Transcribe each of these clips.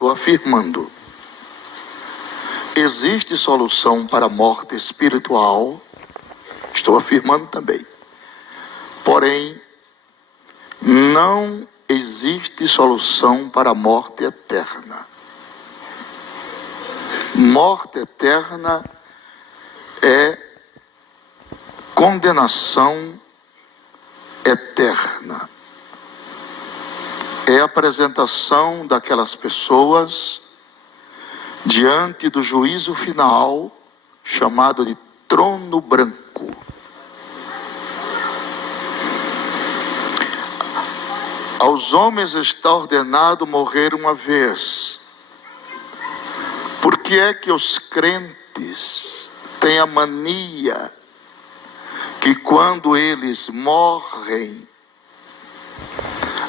Estou afirmando. Existe solução para a morte espiritual? Estou afirmando também. Porém, não existe solução para a morte eterna. Morte eterna é condenação eterna. É a apresentação daquelas pessoas diante do juízo final, chamado de trono branco. Aos homens está ordenado morrer uma vez. Por que é que os crentes têm a mania que quando eles morrem,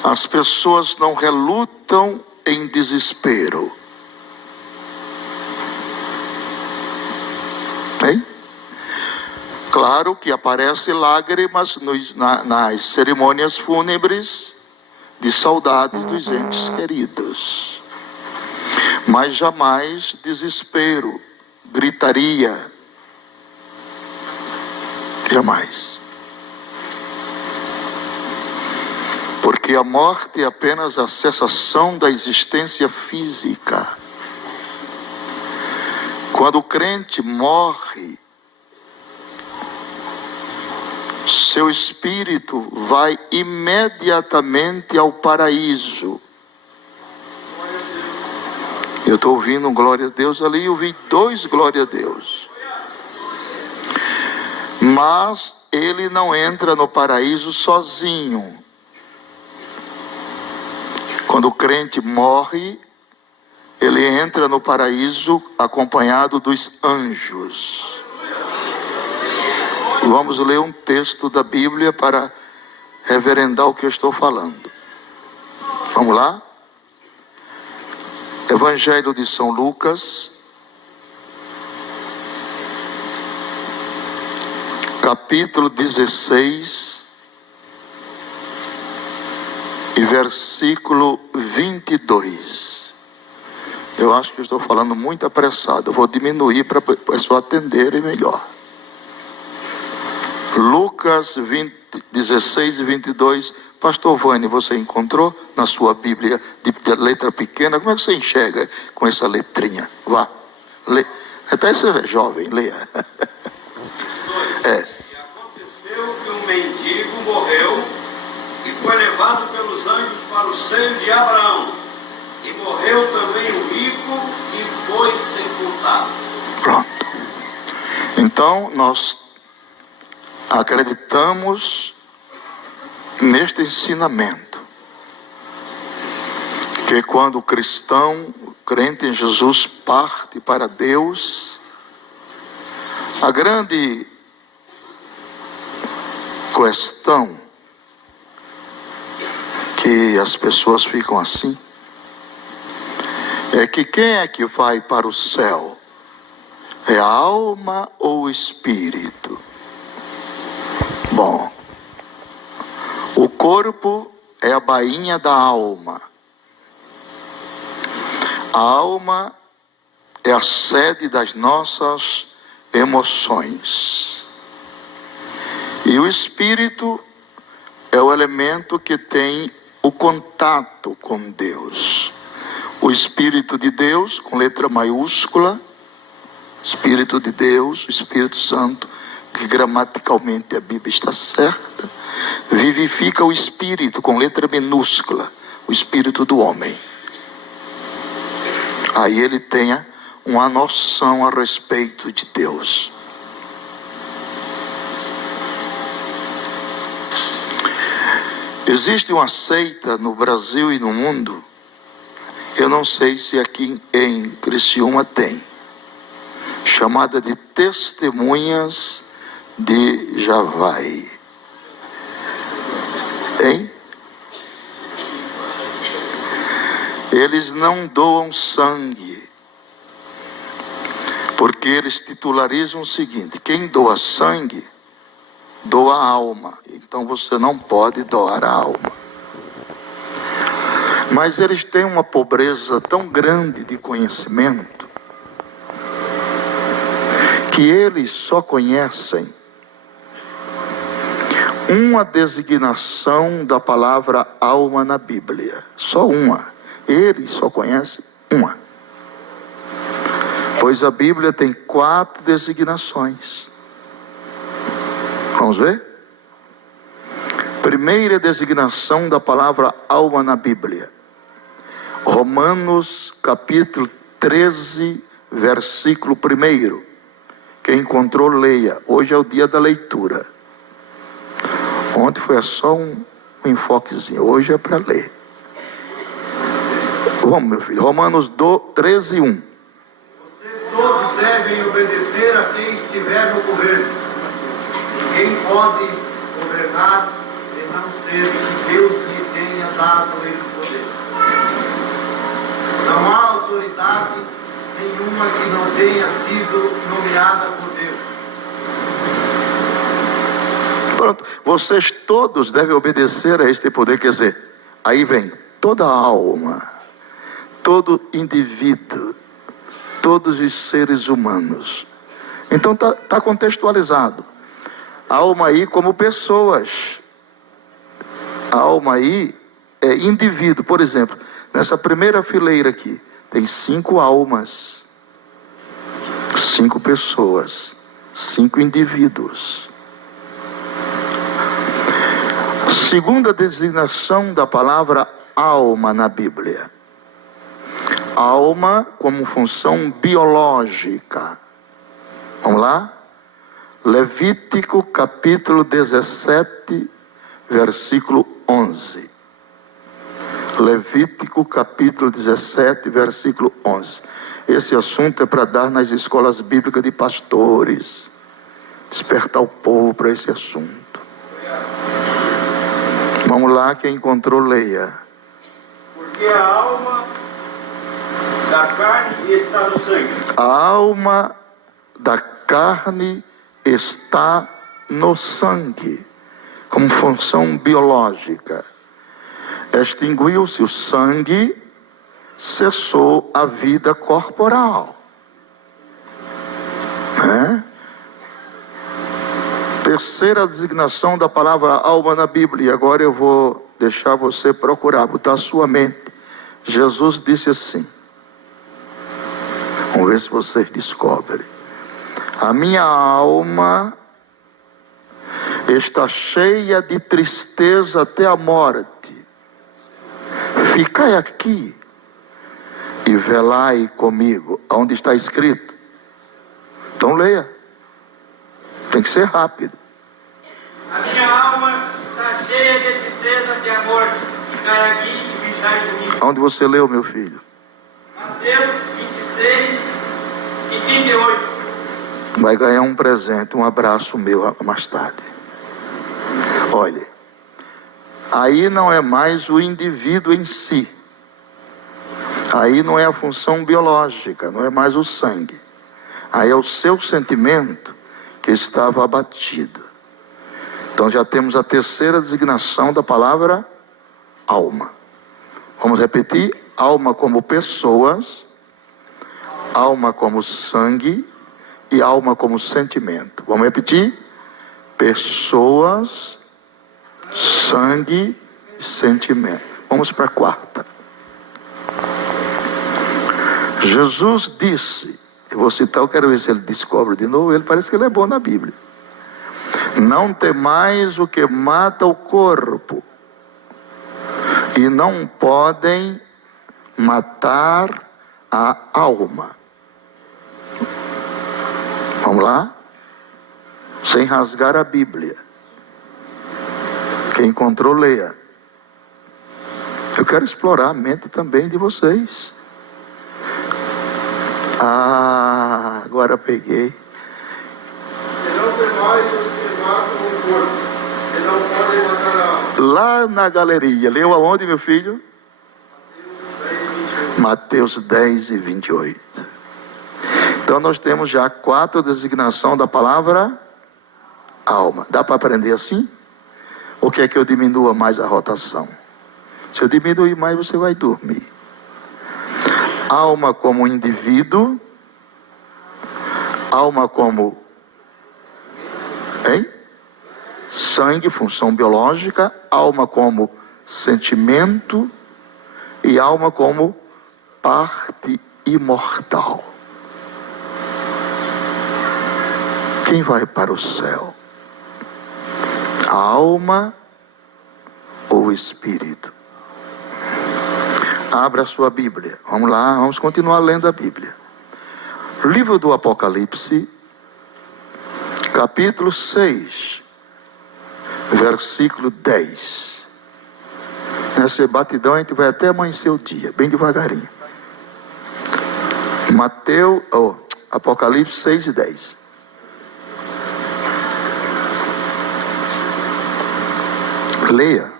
as pessoas não relutam em desespero? Hein? Claro que aparecem lágrimas nas cerimônias fúnebres de saudades dos entes queridos, mas jamais desespero, gritaria, jamais. Porque a morte é apenas a cessação da existência física. Quando o crente morre, seu espírito vai imediatamente ao paraíso. Eu estou ouvindo um glória a Deus ali, eu ouvi 2 glória a Deus. Mas ele não entra no paraíso sozinho. Quando o crente morre, ele entra no paraíso acompanhado dos anjos. Vamos ler um texto da Bíblia para reverendar o que eu estou falando. Vamos lá? Evangelho de São Lucas, capítulo 16, e versículo 22. Eu acho que eu estou falando muito apressado. Eu vou diminuir para a pessoa atender melhor. Lucas 16 e 22. Pastor Vânia, você encontrou na sua Bíblia de letra pequena? Como é que você enxerga com essa letrinha? Vá, lê. Até você é jovem, leia. E aconteceu que um mendigo morreu e foi levado pelos anjos para o seio de Abraão. E morreu também o rico e foi sepultado. Pronto. Então, nós acreditamos neste ensinamento, que quando o cristão, o crente em Jesus, parte para Deus, a grande questão que as pessoas ficam assim é que quem é que vai para o céu? É a alma ou o espírito? Bom, o corpo é a bainha da alma. A alma é a sede das nossas emoções. E o espírito é o elemento que tem o contato com Deus. O Espírito de Deus, com letra maiúscula, Espírito de Deus, o Espírito Santo, que gramaticalmente a Bíblia está certa, vivifica o Espírito, com letra minúscula, o Espírito do homem. Aí ele tenha uma noção a respeito de Deus. Existe uma seita no Brasil e no mundo, eu não sei se aqui em Criciúma tem, chamada de Testemunhas de Javai. Hein? Eles não doam sangue, porque eles titularizam o seguinte: quem doa sangue, doa a alma. Então você não pode doar a alma. Mas eles têm uma pobreza tão grande de conhecimento que eles só conhecem uma designação da palavra alma na Bíblia. Só uma. Eles só conhecem uma. Pois a Bíblia tem 4 designações. Vamos ver? Primeira designação da palavra alma na Bíblia. Romanos capítulo 13, versículo 1. Quem encontrou, leia. Hoje é o dia da leitura. Ontem foi só um enfoquezinho. Hoje é para ler. Vamos, meu filho. Romanos 13, 1. Vocês todos devem obedecer a quem estiver no governo. Ninguém pode governar e não ser que Deus lhe tenha dado esse poder. Não há autoridade nenhuma que não tenha sido nomeada por Deus. Pronto. Vocês todos devem obedecer a este poder. Quer dizer, aí vem toda a alma, todo indivíduo, todos os seres humanos. Então está contextualizado. A alma aí como pessoas. A alma aí é indivíduo. Por exemplo, nessa primeira fileira aqui, tem 5 almas, 5 pessoas, 5 indivíduos. Segunda designação da palavra alma na Bíblia. Alma como função biológica. Vamos lá? Levítico capítulo 17, versículo 11. Levítico capítulo 17, versículo 11. Esse assunto é para dar nas escolas bíblicas de pastores. Despertar o povo para esse assunto. Vamos lá, quem encontrou, leia. Porque a alma da carne está no sangue. A alma da carne está no sangue, como função biológica. Extinguiu-se o sangue, cessou a vida corporal. Terceira designação da palavra alma na Bíblia. Agora eu vou deixar você procurar, botar a sua mente. Jesus disse assim. Vamos ver se vocês descobrem. A minha alma está cheia de tristeza até a morte. Ficai aqui e velai comigo. Onde está escrito? Então leia. Tem que ser rápido. A minha alma está cheia de tristeza até a morte. Ficai aqui e vigiai comigo. Onde você leu, meu filho? Mateus 26 e 38. Vai ganhar um presente, um abraço meu mais tarde. Olha, aí não é mais o indivíduo em si. Aí não é a função biológica, não é mais o sangue. Aí é o seu sentimento que estava abatido. Então já temos a terceira designação da palavra alma. Vamos repetir: alma como pessoas, alma como sangue e alma como sentimento. Vamos repetir: pessoas, sangue e sentimento. Vamos para a quarta. Jesus disse, eu vou citar, eu quero ver se ele descobre de novo, ele parece que ele é bom na Bíblia. Não temais o que mata o corpo, e não podem matar a alma. Vamos lá? Sem rasgar a Bíblia. Quem encontrou, leia. Eu quero explorar a mente também de vocês. Ah, agora peguei. E não temais os que matam o corpo, e não podem matar a alma. Lá na galeria, leu aonde, meu filho? Mateus 10 e 28. Então nós temos já 4 designações da palavra alma. Dá para aprender assim? Ou quer que eu diminua mais a rotação? Se eu diminuir mais, você vai dormir. Alma como indivíduo, alma como sangue, função biológica, alma como sentimento e alma como parte imortal. Quem vai para o céu? A alma ou o espírito? Abra a sua Bíblia. Vamos lá, vamos continuar lendo a Bíblia. Livro do Apocalipse, capítulo 6, versículo 10. Nessa batidão a gente vai até amanhecer o dia, bem devagarinho. Apocalipse 6 e 10. Leia.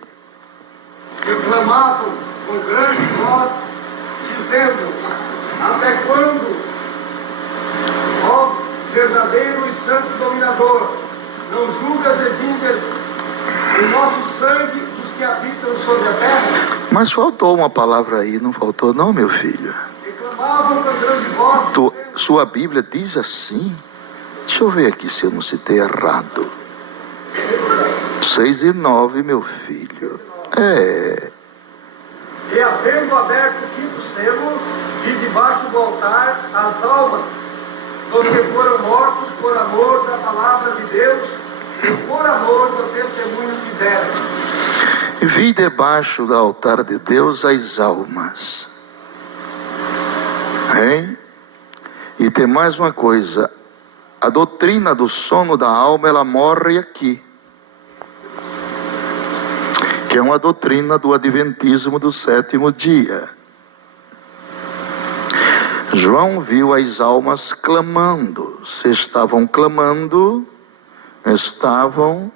Reclamavam com grande voz, dizendo: até quando, ó verdadeiro e santo dominador, não julgas e vingas o nosso sangue dos que habitam sobre a terra? Mas faltou uma palavra aí, não faltou não, meu filho? Reclamavam com grande voz, dizendo, Sua Bíblia diz assim? Deixa eu ver aqui se eu não citei errado. 6 e 9, meu filho. e havendo aberto o quinto selo, vi debaixo do altar as almas dos que foram mortos por amor da palavra de Deus e por amor do testemunho que deram. Vi debaixo do altar de Deus as almas. E tem mais uma coisa. A doutrina do sono da alma, ela morre aqui. Que é uma doutrina do adventismo do sétimo dia. João viu as almas clamando. Se estavam clamando, estavam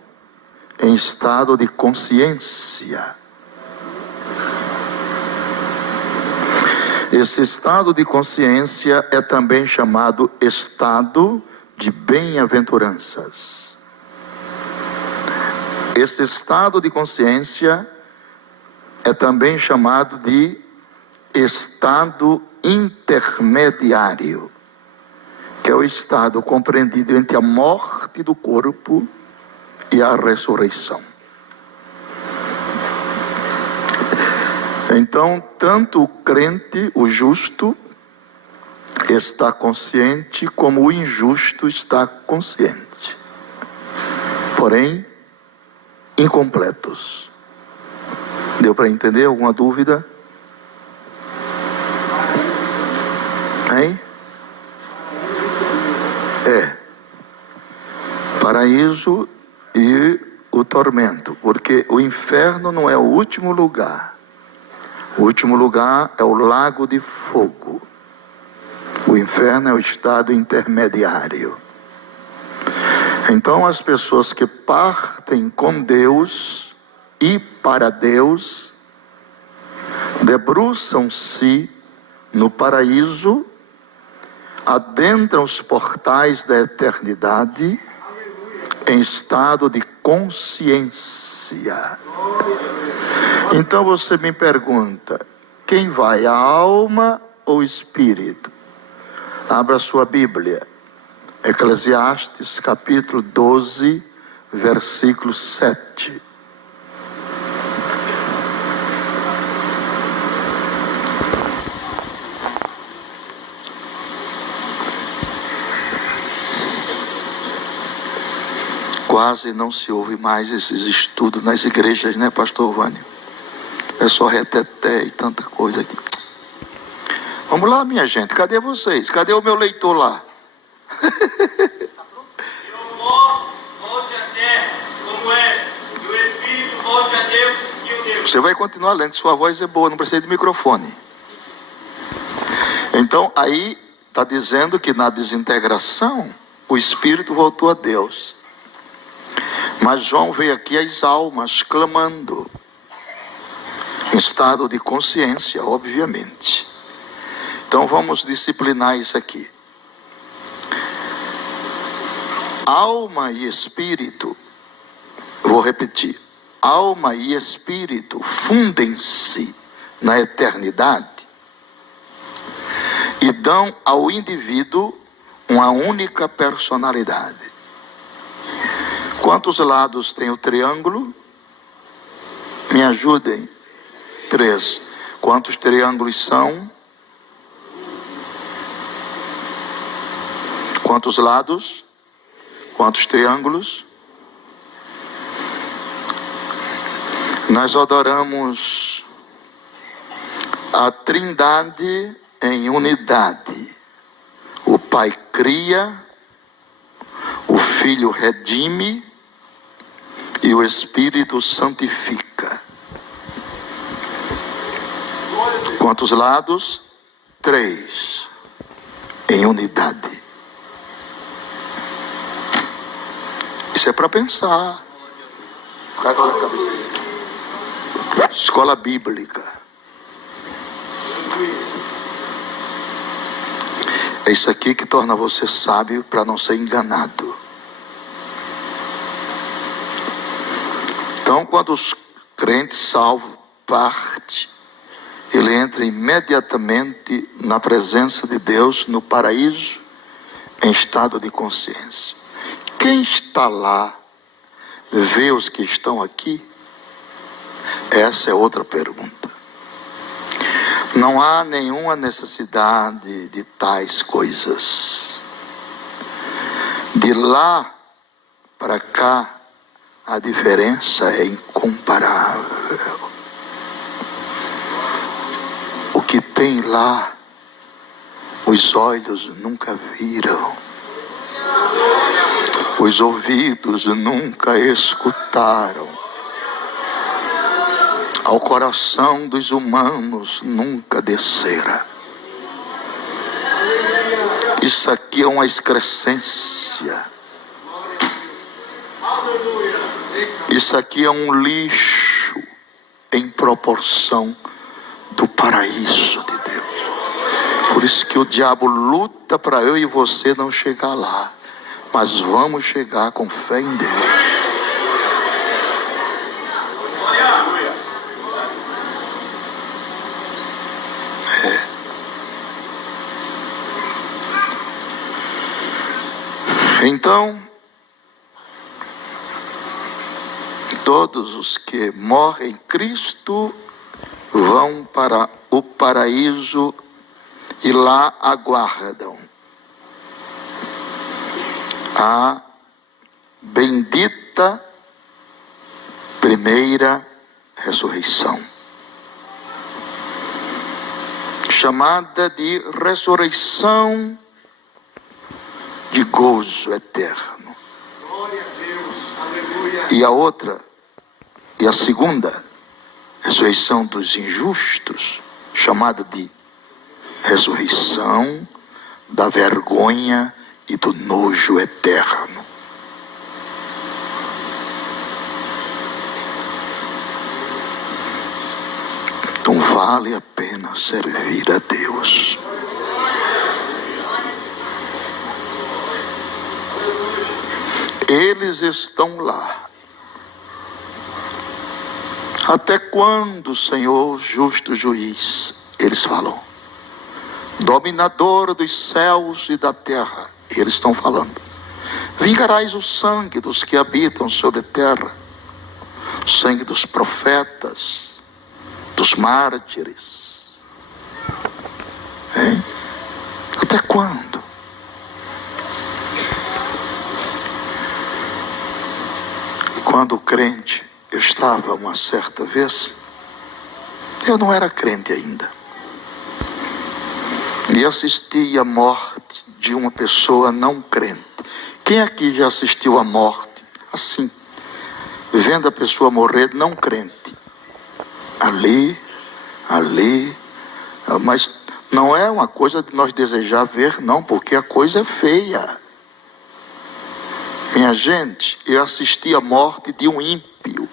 em estado de consciência. Esse estado de consciência é também chamado estado de bem-aventuranças. Esse estado de consciência é também chamado de estado intermediário, que é o estado compreendido entre a morte do corpo e a ressurreição. Então, tanto o crente, o justo, está consciente, como o injusto está consciente. Porém, incompletos. Deu para entender? Alguma dúvida? Paraíso e o tormento, porque o inferno não é o último lugar. O último lugar é o lago de fogo. O inferno é o estado intermediário. Então as pessoas que partem com Deus e para Deus, debruçam-se no paraíso, adentram os portais da eternidade em estado de consciência. Então você me pergunta, quem vai, a alma ou o espírito? Abra sua Bíblia. Eclesiastes capítulo 12, versículo 7. Quase não se ouve mais esses estudos nas igrejas, né, pastor Vânio? É só reteté e tanta coisa aqui. Vamos lá, minha gente, cadê vocês? Cadê o meu leitor lá? E o pó volte à terra, como é, e o espírito volte a Deus, que o deu. Você vai continuar lendo, sua voz é boa, não precisa de microfone. Então, aí está dizendo que na desintegração, o espírito voltou a Deus. Mas João vê aqui as almas clamando, em estado de consciência, obviamente. Então vamos disciplinar isso aqui. Alma e espírito, vou repetir, alma e espírito fundem-se na eternidade e dão ao indivíduo uma única personalidade. Quantos lados tem o triângulo? Me ajudem. 3. Quantos triângulos são? Quantos lados? Quantos triângulos? Nós adoramos a Trindade em unidade. O Pai cria, o Filho redime e o Espírito santifica. Quantos lados? 3. Em unidade. Isso é para pensar. Escola bíblica. É isso aqui que torna você sábio para não ser enganado. Então, quando os crentes salvos partem, ele entra imediatamente na presença de Deus, no paraíso, em estado de consciência. Quem está lá vê os que estão aqui? Essa é outra pergunta. Não há nenhuma necessidade de tais coisas. De lá para cá, a diferença é incomparável. O que tem lá, os olhos nunca viram. Os ouvidos nunca escutaram. Ao coração dos humanos nunca descera. Isso aqui é uma excrescência. Isso aqui é um lixo em proporção do paraíso de Deus. Por isso que o diabo luta para eu e você não chegar lá. Mas vamos chegar com fé em Deus. Então, todos os que morrem em Cristo vão para o paraíso e lá aguardam a bendita primeira ressurreição, chamada de ressurreição de gozo eterno. Glória a Deus, aleluia. E a outra, e a segunda, ressurreição dos injustos, chamada de ressurreição da vergonha e do nojo eterno. Então vale a pena servir a Deus. Eles estão lá. Até quando, Senhor, justo juiz? Eles falam. Dominador dos céus e da terra. Eles estão falando. Vingarás o sangue dos que habitam sobre a terra. O sangue dos profetas, dos mártires. Hein? Até quando? Quando o crente, eu estava uma certa vez, eu não era crente ainda, e assisti à morte de uma pessoa não crente. Quem aqui já assistiu à morte assim, vendo a pessoa morrer não crente? Ali, mas não é uma coisa de nós desejar ver, não, porque a coisa é feia. Minha gente, eu assisti à morte de um ímpio.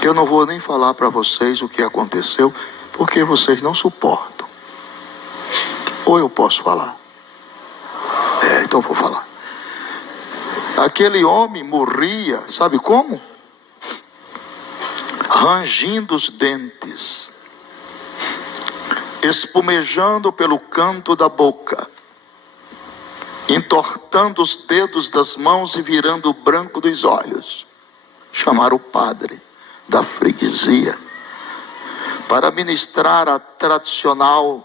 Eu não vou nem falar para vocês o que aconteceu, porque vocês não suportam. Ou eu posso falar? Então eu vou falar. Aquele homem morria, sabe como? Rangindo os dentes, espumejando pelo canto da boca, entortando os dedos das mãos e virando o branco dos olhos. Chamaram o padre da freguesia para ministrar a tradicional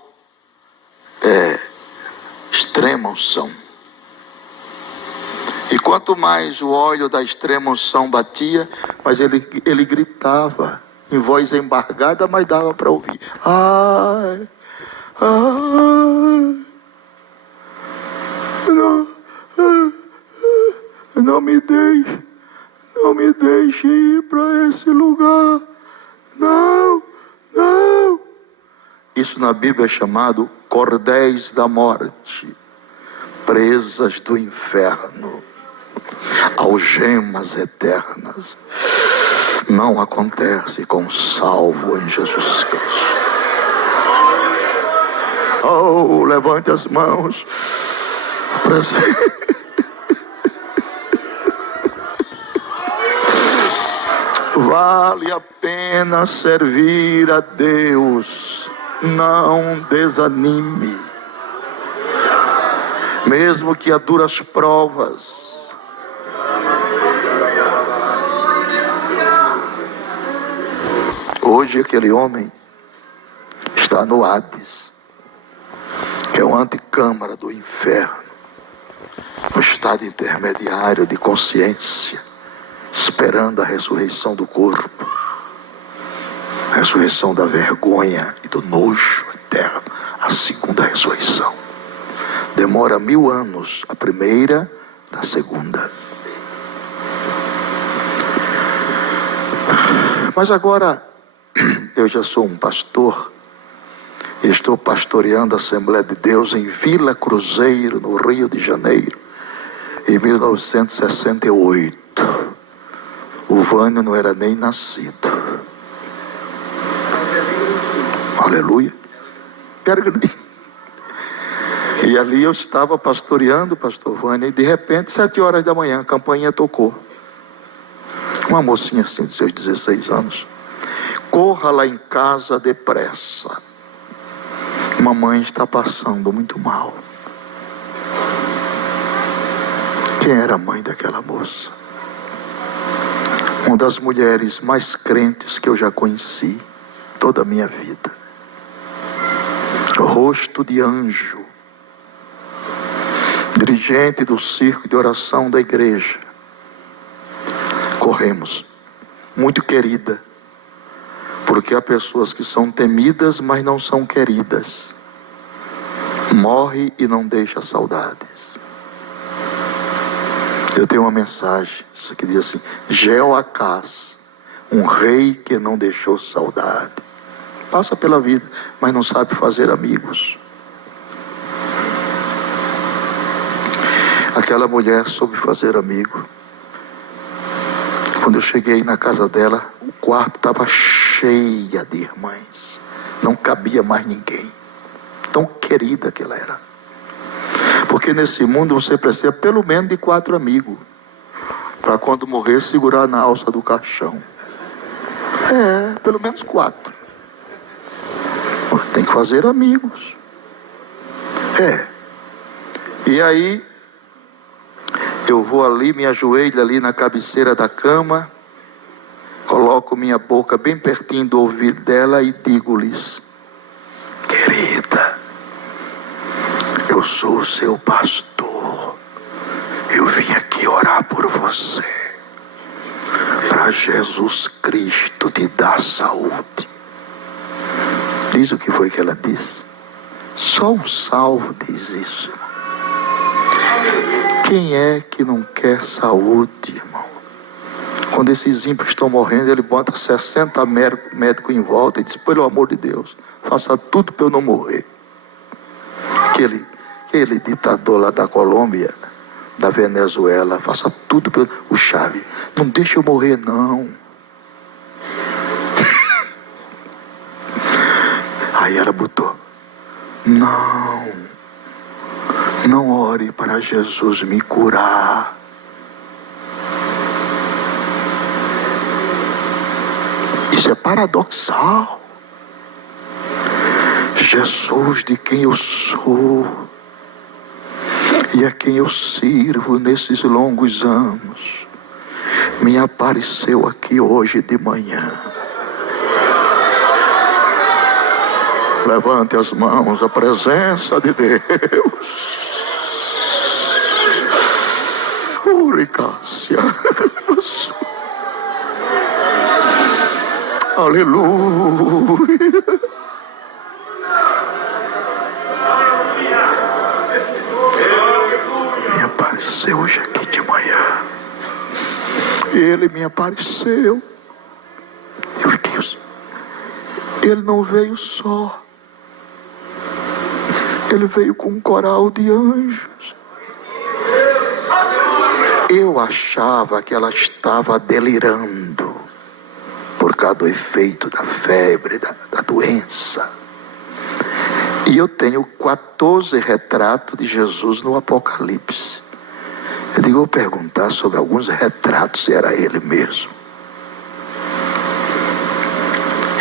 extrema unção. E quanto mais o óleo da extrema unção batia, mas ele gritava em voz embargada, mas dava para ouvir. Ai, ai, não me deixe ir para esse lugar. Não. Isso na Bíblia é chamado cordéis da morte, presas do inferno, algemas eternas. Não acontece com o salvo em Jesus Cristo. Oh, levante as mãos. Vale a pena servir a Deus. Não desanime, mesmo que a duras provas. Hoje aquele homem está no Hades, que é uma antecâmara do inferno, no estado intermediário de consciência, esperando a ressurreição do corpo, a ressurreição da vergonha e do nojo eterno, a segunda ressurreição. Demora 1000 anos, a primeira da segunda. Mas agora, eu já sou um pastor, e estou pastoreando a Assembleia de Deus em Vila Cruzeiro, no Rio de Janeiro, em 1968. O Vânio não era nem nascido. Aleluia. E ali eu estava pastoreando, pastor Vânio, e de repente, 7 horas da manhã, a campainha tocou. Uma mocinha assim, de seus 16 anos. Corra lá em casa depressa. Mamãe está passando muito mal. Quem era a mãe daquela moça? Uma das mulheres mais crentes que eu já conheci toda a minha vida. Rosto de anjo, dirigente do circo de oração da igreja. Corremos, muito querida, porque há pessoas que são temidas, mas não são queridas. Morre e não deixa saudades. Eu tenho uma mensagem, isso aqui diz assim: Jeoacás, um rei que não deixou saudade. Passa pela vida, mas não sabe fazer amigos. Aquela mulher soube fazer amigo. Quando eu cheguei na casa dela, o quarto estava cheio de irmãs. Não cabia mais ninguém. Tão querida que ela era. Porque nesse mundo você precisa pelo menos de 4 amigos. Para quando morrer, segurar na alça do caixão. Pelo menos 4. Tem que fazer amigos. E aí, eu vou ali, me ajoelho ali na cabeceira da cama, coloco minha boca bem pertinho do ouvido dela e digo-lhes: querida, eu sou o seu pastor. Eu vim aqui orar por você, para Jesus Cristo te dar saúde. Diz o que foi que ela disse. Só um salvo diz isso. Quem é que não quer saúde, irmão? Quando esses ímpios estão morrendo, ele bota 60 médicos em volta e diz: pelo amor de Deus, faça tudo para eu não morrer. Aquele ditador lá da Colômbia, da Venezuela, faça tudo para o Chávez, não deixa eu morrer não. Aí ela botou: não ore para Jesus me curar. Isso é paradoxal. Jesus, de quem eu sou e a quem eu sirvo nesses longos anos, me apareceu aqui hoje de manhã. Levante as mãos, a presença de Deus. Uricácia. Aleluia. Me apareceu hoje aqui de manhã. Ele me apareceu. Eu fiquei. Ele não veio só. Ele veio com um coral de anjos. Eu achava que ela estava delirando por causa do efeito da febre, da doença. E eu tenho 14 retratos de Jesus no Apocalipse. Eu digo, vou perguntar sobre alguns retratos se era ele mesmo.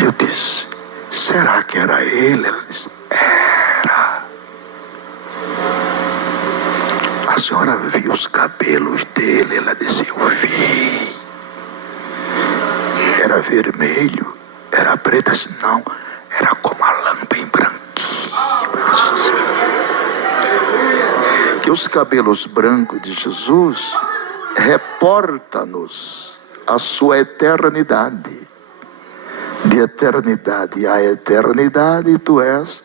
Eu disse, será que era ele? Ela disse, era. A senhora viu os cabelos dele? Ela disse, eu vi. Era vermelho? Era preto? Eu disse, não, era como a lã bem branquinha. Que os cabelos brancos de Jesus reporta-nos a sua eternidade. De eternidade a eternidade, tu és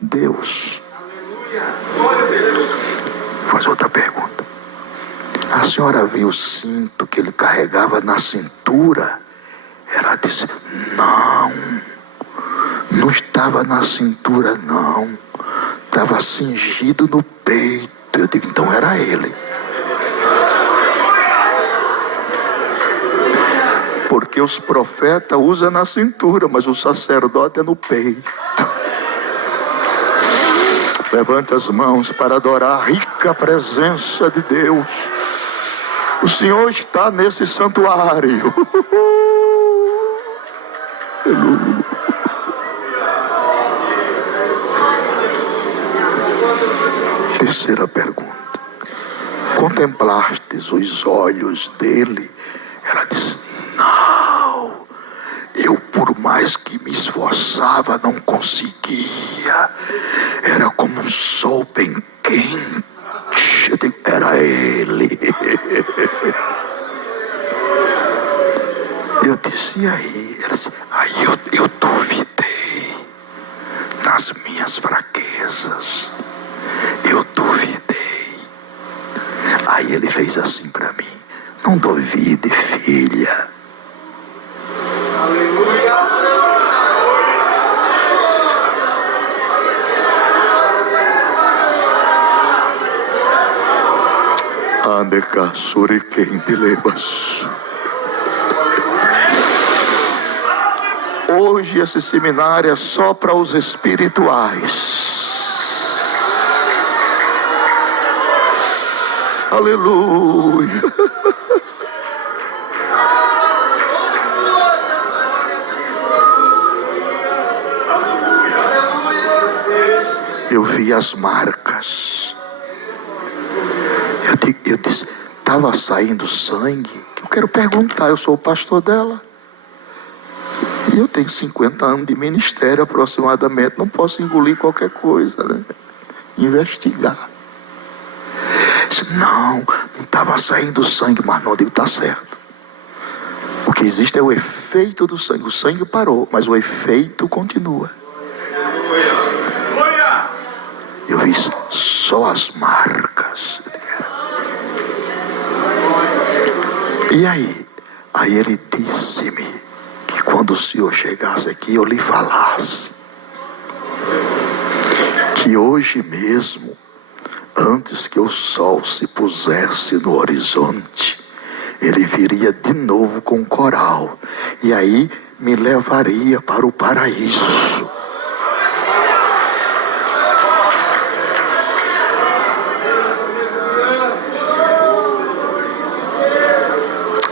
Deus. Vou fazer outra pergunta. A senhora viu o cinto que ele carregava na cintura? Ela disse, não, não estava na cintura não, estava cingido no peito. Eu digo, então era ele. Porque os profetas usam na cintura, mas o sacerdote é no peito. Levante as mãos para adorar a rica presença de Deus. O Senhor está nesse santuário. Aleluia. Terceira pergunta. Contemplastes os olhos dele? Ela disse, não. Eu, por mais que me esforçava, não conseguia. Era como um sol bem quente. Eu digo, era ele. Eu disse, e aí? Ela disse, aí eu duvidei nas minhas fraquezas. Eu duvidei. Aí ele fez assim para mim, não duvide, filha. Aleluia. Andeca suriquem de lebas. Hoje esse seminário é só para os espirituais. Aleluia. Eu vi as marcas. Eu disse, estava saindo sangue. Eu quero perguntar, eu sou o pastor dela. E eu tenho 50 anos de ministério aproximadamente. Não posso engolir qualquer coisa, né? Investigar. Disse, não estava saindo sangue, mas não, eu digo, está certo. O que existe é o efeito do sangue. O sangue parou, mas o efeito continua. Eu vi só as marcas. E aí? Aí ele disse-me que quando o Senhor chegasse aqui, eu lhe falasse que hoje mesmo, antes que o sol se pusesse no horizonte, ele viria de novo com coral, e aí me levaria para o paraíso.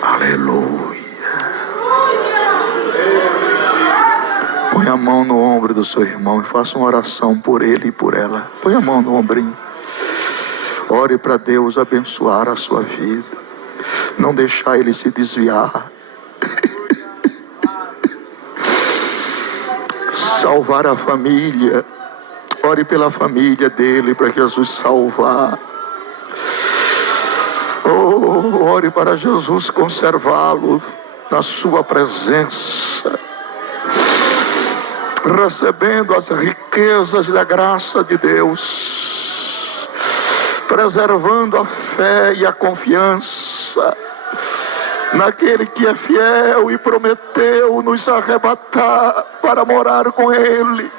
Aleluia. Põe a mão no ombro do seu irmão e faça uma oração por ele e por ela. Põe a mão no ombrinho. Ore para Deus abençoar a sua vida. Não deixar ele se desviar. Salvar a família. Ore pela família dele para Jesus salvar. Oh, ore para Jesus conservá-lo na sua presença, recebendo as riquezas da graça de Deus, preservando a fé e a confiança naquele que é fiel e prometeu nos arrebatar para morar com Ele.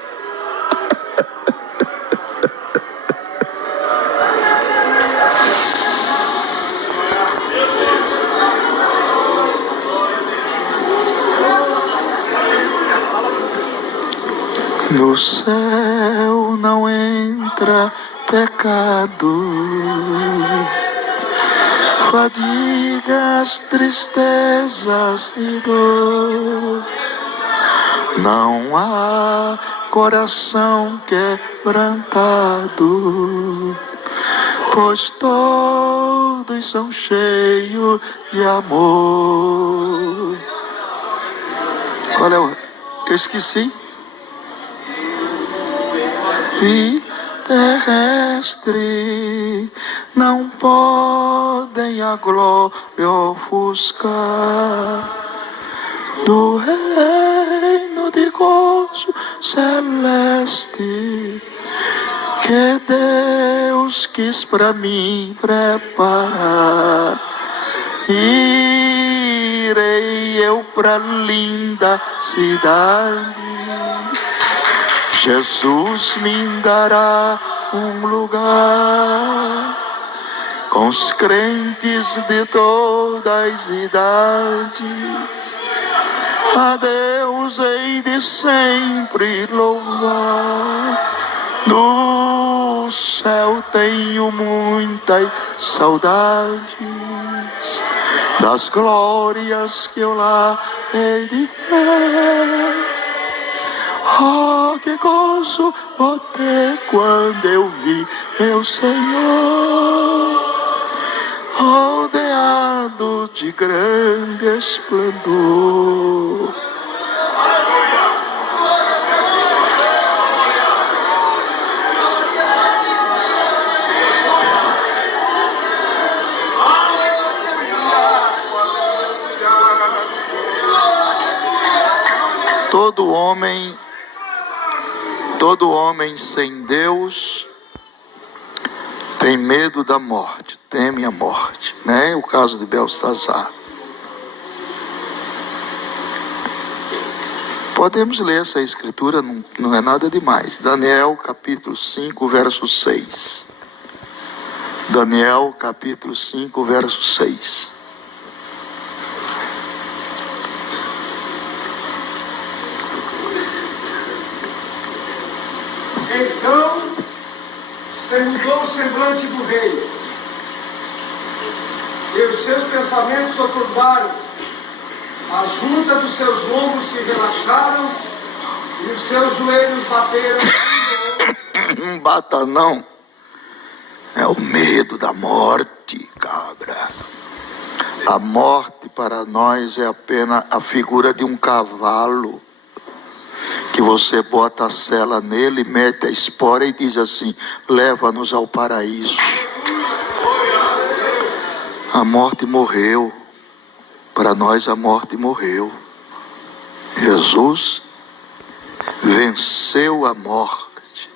No céu não entra pecado, fadigas, tristezas e dor. Não há coração quebrantado, pois todos são cheios de amor. Qual é o... Eu esqueci. E terrestre não podem a glória ofuscar do reino de gozo celeste que Deus quis para mim preparar. Irei eu para linda cidade, Jesus me dará um lugar com os crentes de todas as idades. A Deus hei de sempre louvar. Do céu tenho muitas saudades das glórias que eu lá hei de ver. Oh, que gozo vou ter quando eu vi meu Senhor, rodeado de grande esplendor. Todo homem sem Deus tem medo da morte, teme a morte, né? O caso de Belsazar. Podemos ler essa escritura, não é nada demais. Daniel capítulo 5, verso 6. Daniel capítulo 5, verso 6. Então se mudou o semblante do rei, e os seus pensamentos o turbaram, as juntas dos seus lombos se relaxaram, e os seus joelhos bateram. Não bata não, é o medo da morte, cabra. A morte para nós é apenas a figura de um cavalo, que você bota a sela nele, mete a espora e diz assim: leva-nos ao paraíso. A morte morreu, para nós a morte morreu. Jesus venceu a morte.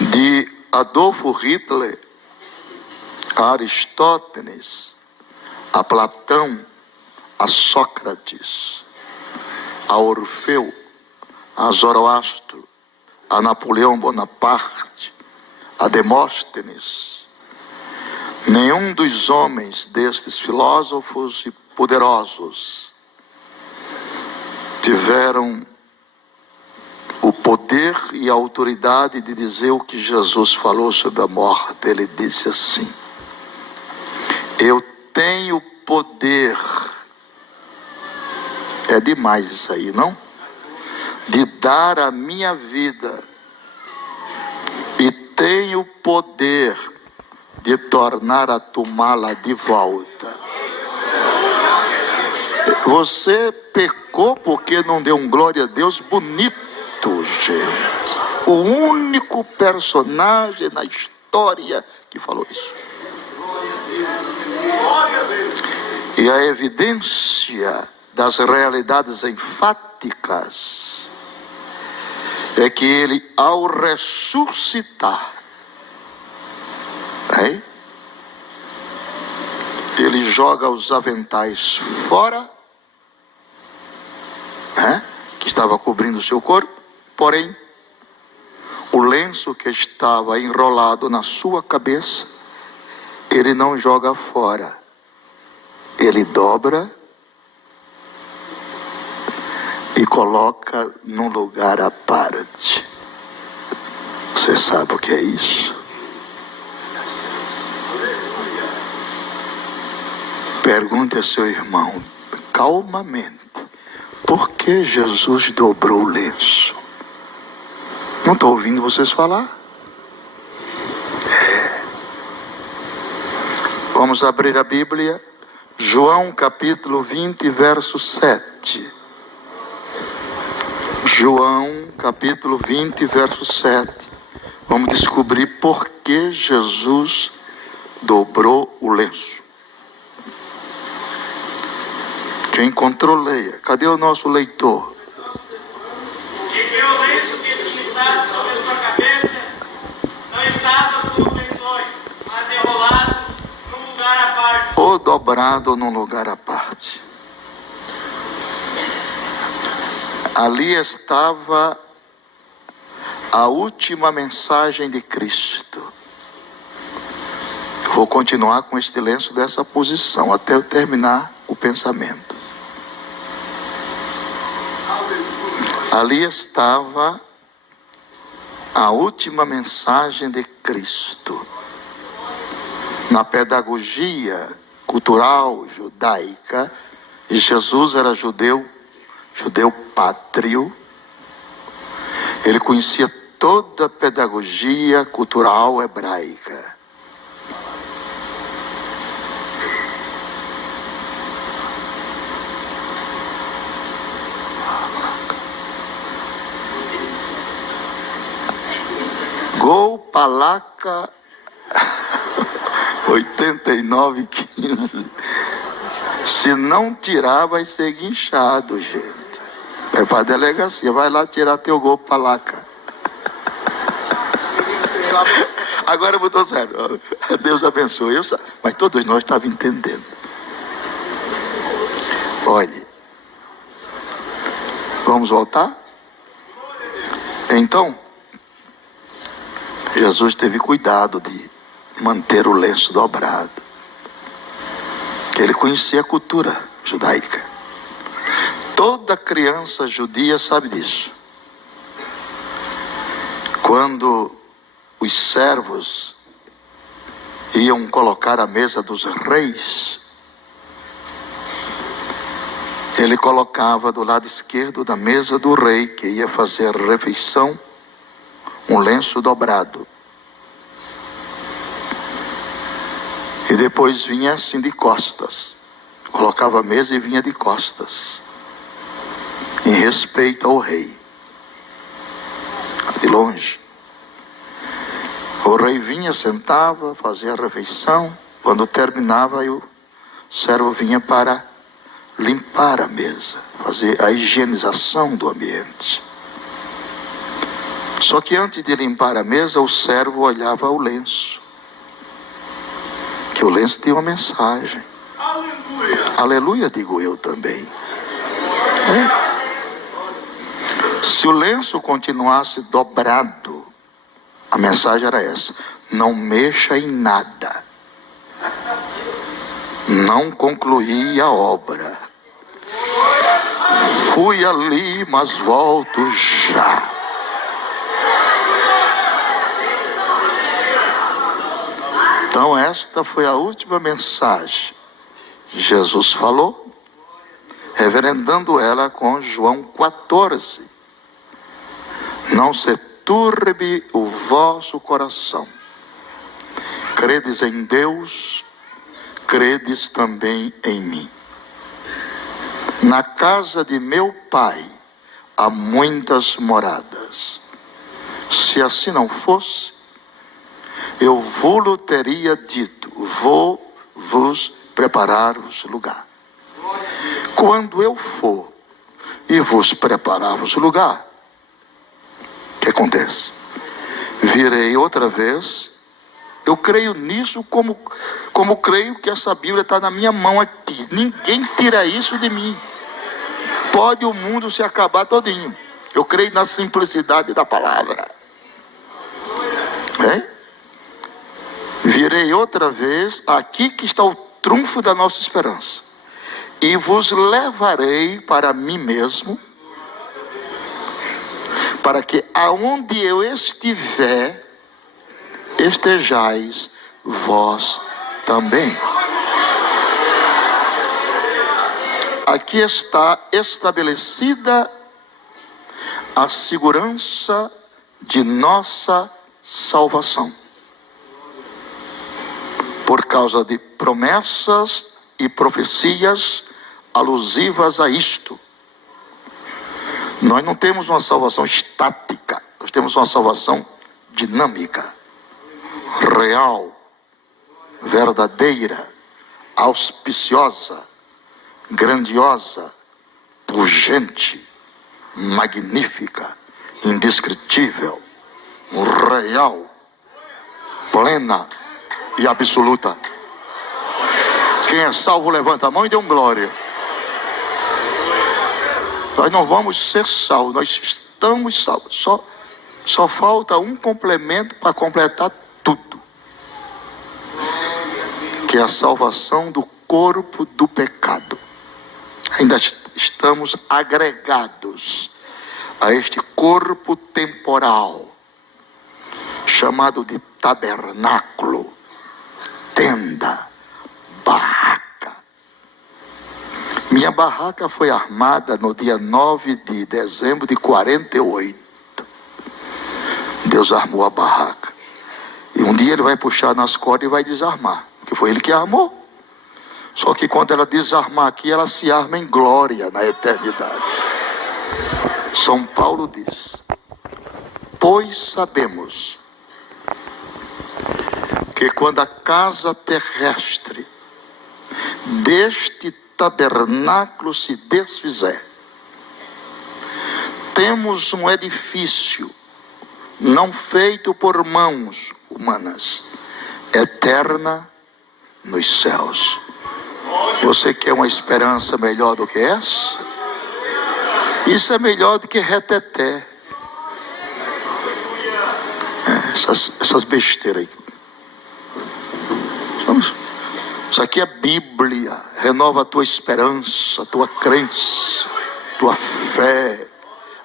De Adolfo Hitler a Aristóteles, a Platão, a Sócrates, a Orfeu, a Zoroastro, a Napoleão Bonaparte, a Demóstenes. Nenhum dos homens destes filósofos e poderosos tiveram o poder e a autoridade de dizer o que Jesus falou sobre a morte. Ele disse assim: eu tenho poder É demais isso aí, não? De dar a minha vida e tenho poder de tornar a tomá-la de volta. Você pecou porque não deu um glória a Deus bonito, gente. O único personagem na história que falou isso. E a evidência das realidades enfáticas é que ele, ao ressuscitar, ele joga os aventais fora, que estava cobrindo o seu corpo, porém, o lenço que estava enrolado na sua cabeça, ele não joga fora, ele dobra e coloca num lugar à parte. Você sabe o que é isso? Pergunte a seu irmão, calmamente, por que Jesus dobrou o lenço? Não estou ouvindo vocês falar? Vamos abrir a Bíblia, João capítulo 20, verso 7. João capítulo 20, verso 7. Vamos descobrir por que Jesus dobrou o lenço. Quem encontrou, leia. Cadê o nosso leitor? E que o lenço que tinha estado sobre sua cabeça não estava por pessoas, mas enrolado num lugar à parte. Ou dobrado num lugar à parte. Ali estava a última mensagem de Cristo. Eu vou continuar com este lenço dessa posição até eu terminar o pensamento. Ali estava a última mensagem de Cristo. Na pedagogia cultural judaica, e Jesus era judeu pátrio, ele conhecia toda a pedagogia cultural hebraica. Gol Palaca 89,15. Se não tirar, vai ser guinchado, gente. É para a delegacia, vai lá tirar teu gol Palaca. Agora eu estou sério. Deus abençoe. Mas todos nós estávamos entendendo. Olhe. Vamos voltar? Então, Jesus teve cuidado de manter o lenço dobrado. Ele conhecia a cultura judaica. Toda criança judia sabe disso. Quando os servos iam colocar a mesa dos reis, ele colocava do lado esquerdo da mesa do rei, que ia fazer a refeição, um lenço dobrado. E depois vinha assim de costas. Colocava a mesa e vinha de costas. Em respeito ao rei. De longe. O rei vinha, sentava, fazia a refeição. Quando terminava, o servo vinha para limpar a mesa. Fazer a higienização do ambiente. Só que antes de limpar a mesa, o servo olhava o lenço. Que o lenço tinha uma mensagem. Aleluia! Aleluia, digo eu também. Se o lenço continuasse dobrado, a mensagem era essa: não mexa em nada. Não concluí a obra. Fui ali, mas volto já. Então esta foi a última mensagem que Jesus falou. reverendando ela com João 14. Não se turbe o vosso coração. Credes em Deus, credes também em mim. Na casa de meu Pai há muitas moradas. Se assim não fosse, eu vou-lo teria dito, vou vos preparar-vos lugar. Quando eu for e vos preparar-vos lugar, o que acontece? Virei outra vez. Eu creio nisso como creio que essa Bíblia está na minha mão aqui. Ninguém tira isso de mim. Pode o mundo se acabar todinho. Eu creio na simplicidade da palavra. Virei outra vez, aqui que está o trunfo da nossa esperança. E vos levarei para mim mesmo, para que aonde eu estiver, estejais vós também. Aqui está estabelecida a segurança de nossa salvação, por causa de promessas e profecias alusivas a isto. Nós não temos uma salvação estática, nós temos uma salvação dinâmica, real, verdadeira, auspiciosa, grandiosa, pungente, magnífica, indescritível, real, plena e absoluta. Quem é salvo levanta a mão e dê um glória. Nós não vamos ser salvos, nós estamos salvos. Só falta um complemento para completar tudo, que é a salvação do corpo do pecado. Ainda estamos agregados a este corpo temporal, chamado de tabernáculo, tenda, barraca. Minha barraca foi armada no dia 9 de dezembro de 48. Deus armou a barraca. E um dia ele vai puxar nas cordas e vai desarmar, porque foi ele que armou. Só que quando ela desarmar aqui, ela se arma em glória na eternidade. São Paulo diz: pois sabemos que quando a casa terrestre deste tabernáculo se desfizer, temos um edifício não feito por mãos humanas, eterna nos céus. Você quer uma esperança melhor do que essa? Isso é melhor do que reteté. Essas besteiras aí. Isso aqui é Bíblia. Renova a tua esperança, a tua crença, a tua fé,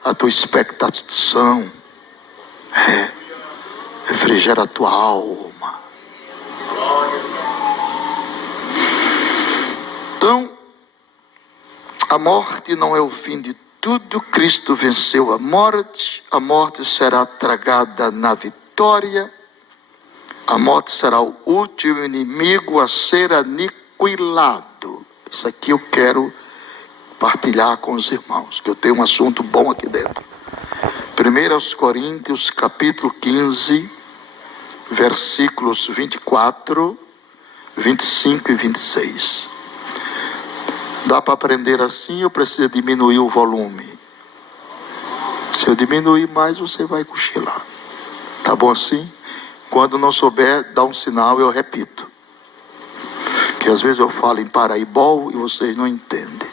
a tua expectação. Refrigera a tua alma. Então, a morte não é o fim de tudo. Cristo venceu a morte será tragada na vitória, a morte será o último inimigo a ser aniquilado. Isso aqui eu quero partilhar com os irmãos, que eu tenho um assunto bom aqui dentro. 1 Coríntios capítulo 15, versículos 24, 25 e 26. Dá para aprender assim, eu preciso diminuir o volume. Se eu diminuir mais, você vai cochilar. Tá bom assim? Quando não souber, dá um sinal, eu repito. Que às vezes eu falo em paraibol e vocês não entendem.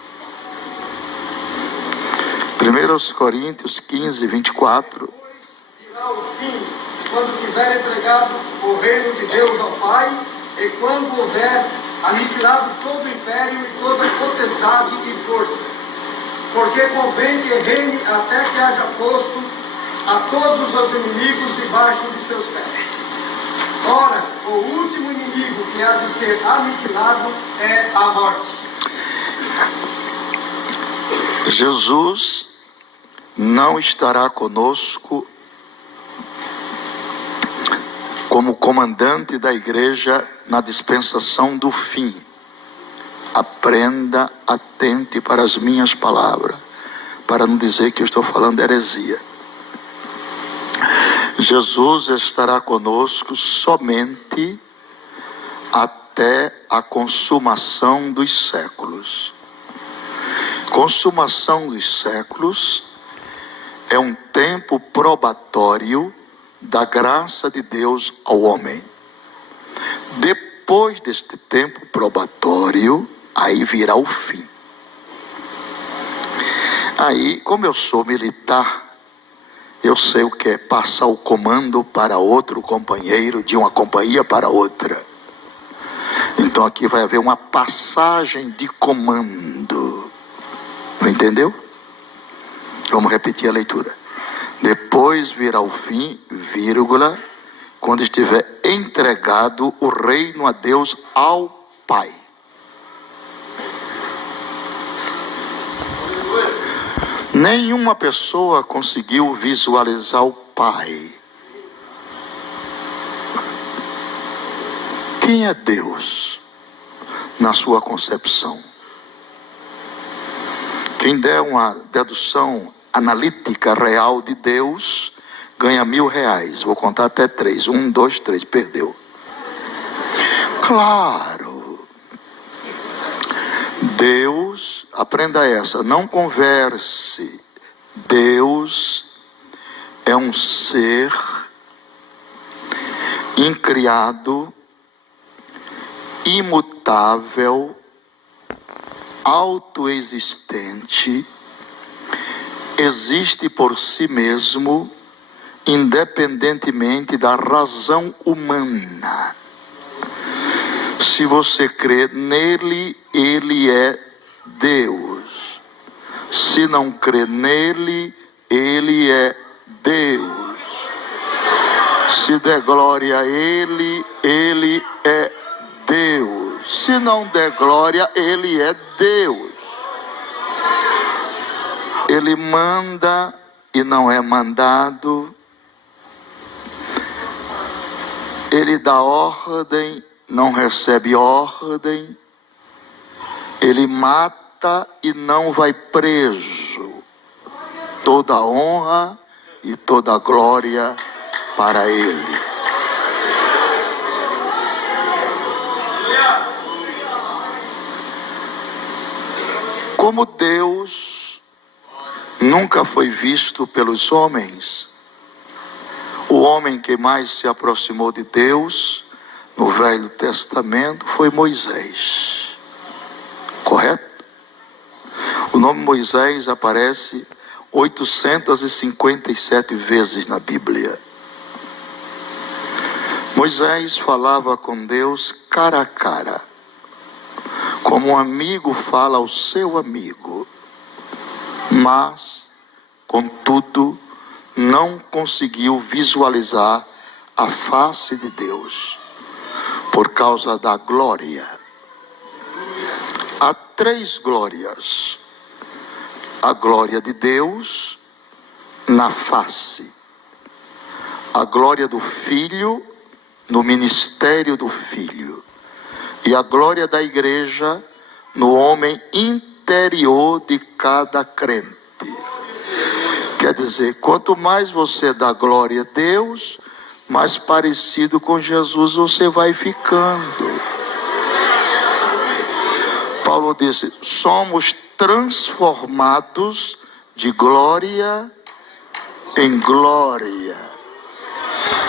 1 Coríntios 15, 24. Virá o fim, quando tiver entregado o reino de Deus ao Pai, e quando houver aniquilado todo o império e toda potestade e força. Porque convém que reine até que haja posto a todos os inimigos debaixo de seus pés. Ora, o último inimigo que há de ser aniquilado é a morte. Jesus não estará conosco como comandante da igreja na dispensação do fim. Aprenda, atente para as minhas palavras, para não dizer que eu estou falando heresia. Jesus estará conosco somente até a consumação dos séculos. Consumação dos séculos é um tempo probatório da graça de Deus ao homem. Depois deste tempo probatório, aí virá o fim. Aí, como eu sou militar, eu sei o que é passar o comando para outro companheiro, de uma companhia para outra. Então aqui vai haver uma passagem de comando. Não entendeu? Vamos repetir a leitura. Depois virá o fim, vírgula, quando estiver entregado o reino a Deus ao Pai. Nenhuma pessoa conseguiu visualizar o Pai. Quem é Deus na sua concepção? Quem der uma dedução analítica real de Deus, ganha R$1.000. Vou contar até 3. 1, 2, 3. Perdeu. Claro. Deus, aprenda essa, não converse. Deus é um ser incriado, imutável, autoexistente, existe por si mesmo, independentemente da razão humana. Se você crê nele, ele é Deus. Se não crê nele, ele é Deus. Se der glória a ele, ele é Deus. Se não der glória, ele é Deus. Ele manda e não é mandado. Ele dá ordem, não recebe ordem. Ele mata e não vai preso. Toda honra e toda glória para ele. Como Deus nunca foi visto pelos homens, o homem que mais se aproximou de Deus no Velho Testamento foi Moisés. Correto? O nome Moisés aparece 857 vezes na Bíblia. Moisés falava com Deus cara a cara, como um amigo fala ao seu amigo, mas, contudo, não conseguiu visualizar a face de Deus, por causa da glória. Há 3 glórias: a glória de Deus na face, a glória do Filho no ministério do Filho, e a glória da igreja no homem interior de cada crente. Quer dizer, quanto mais você dá glória a Deus, mais parecido com Jesus você vai ficando. Paulo disse: somos transformados de glória em glória.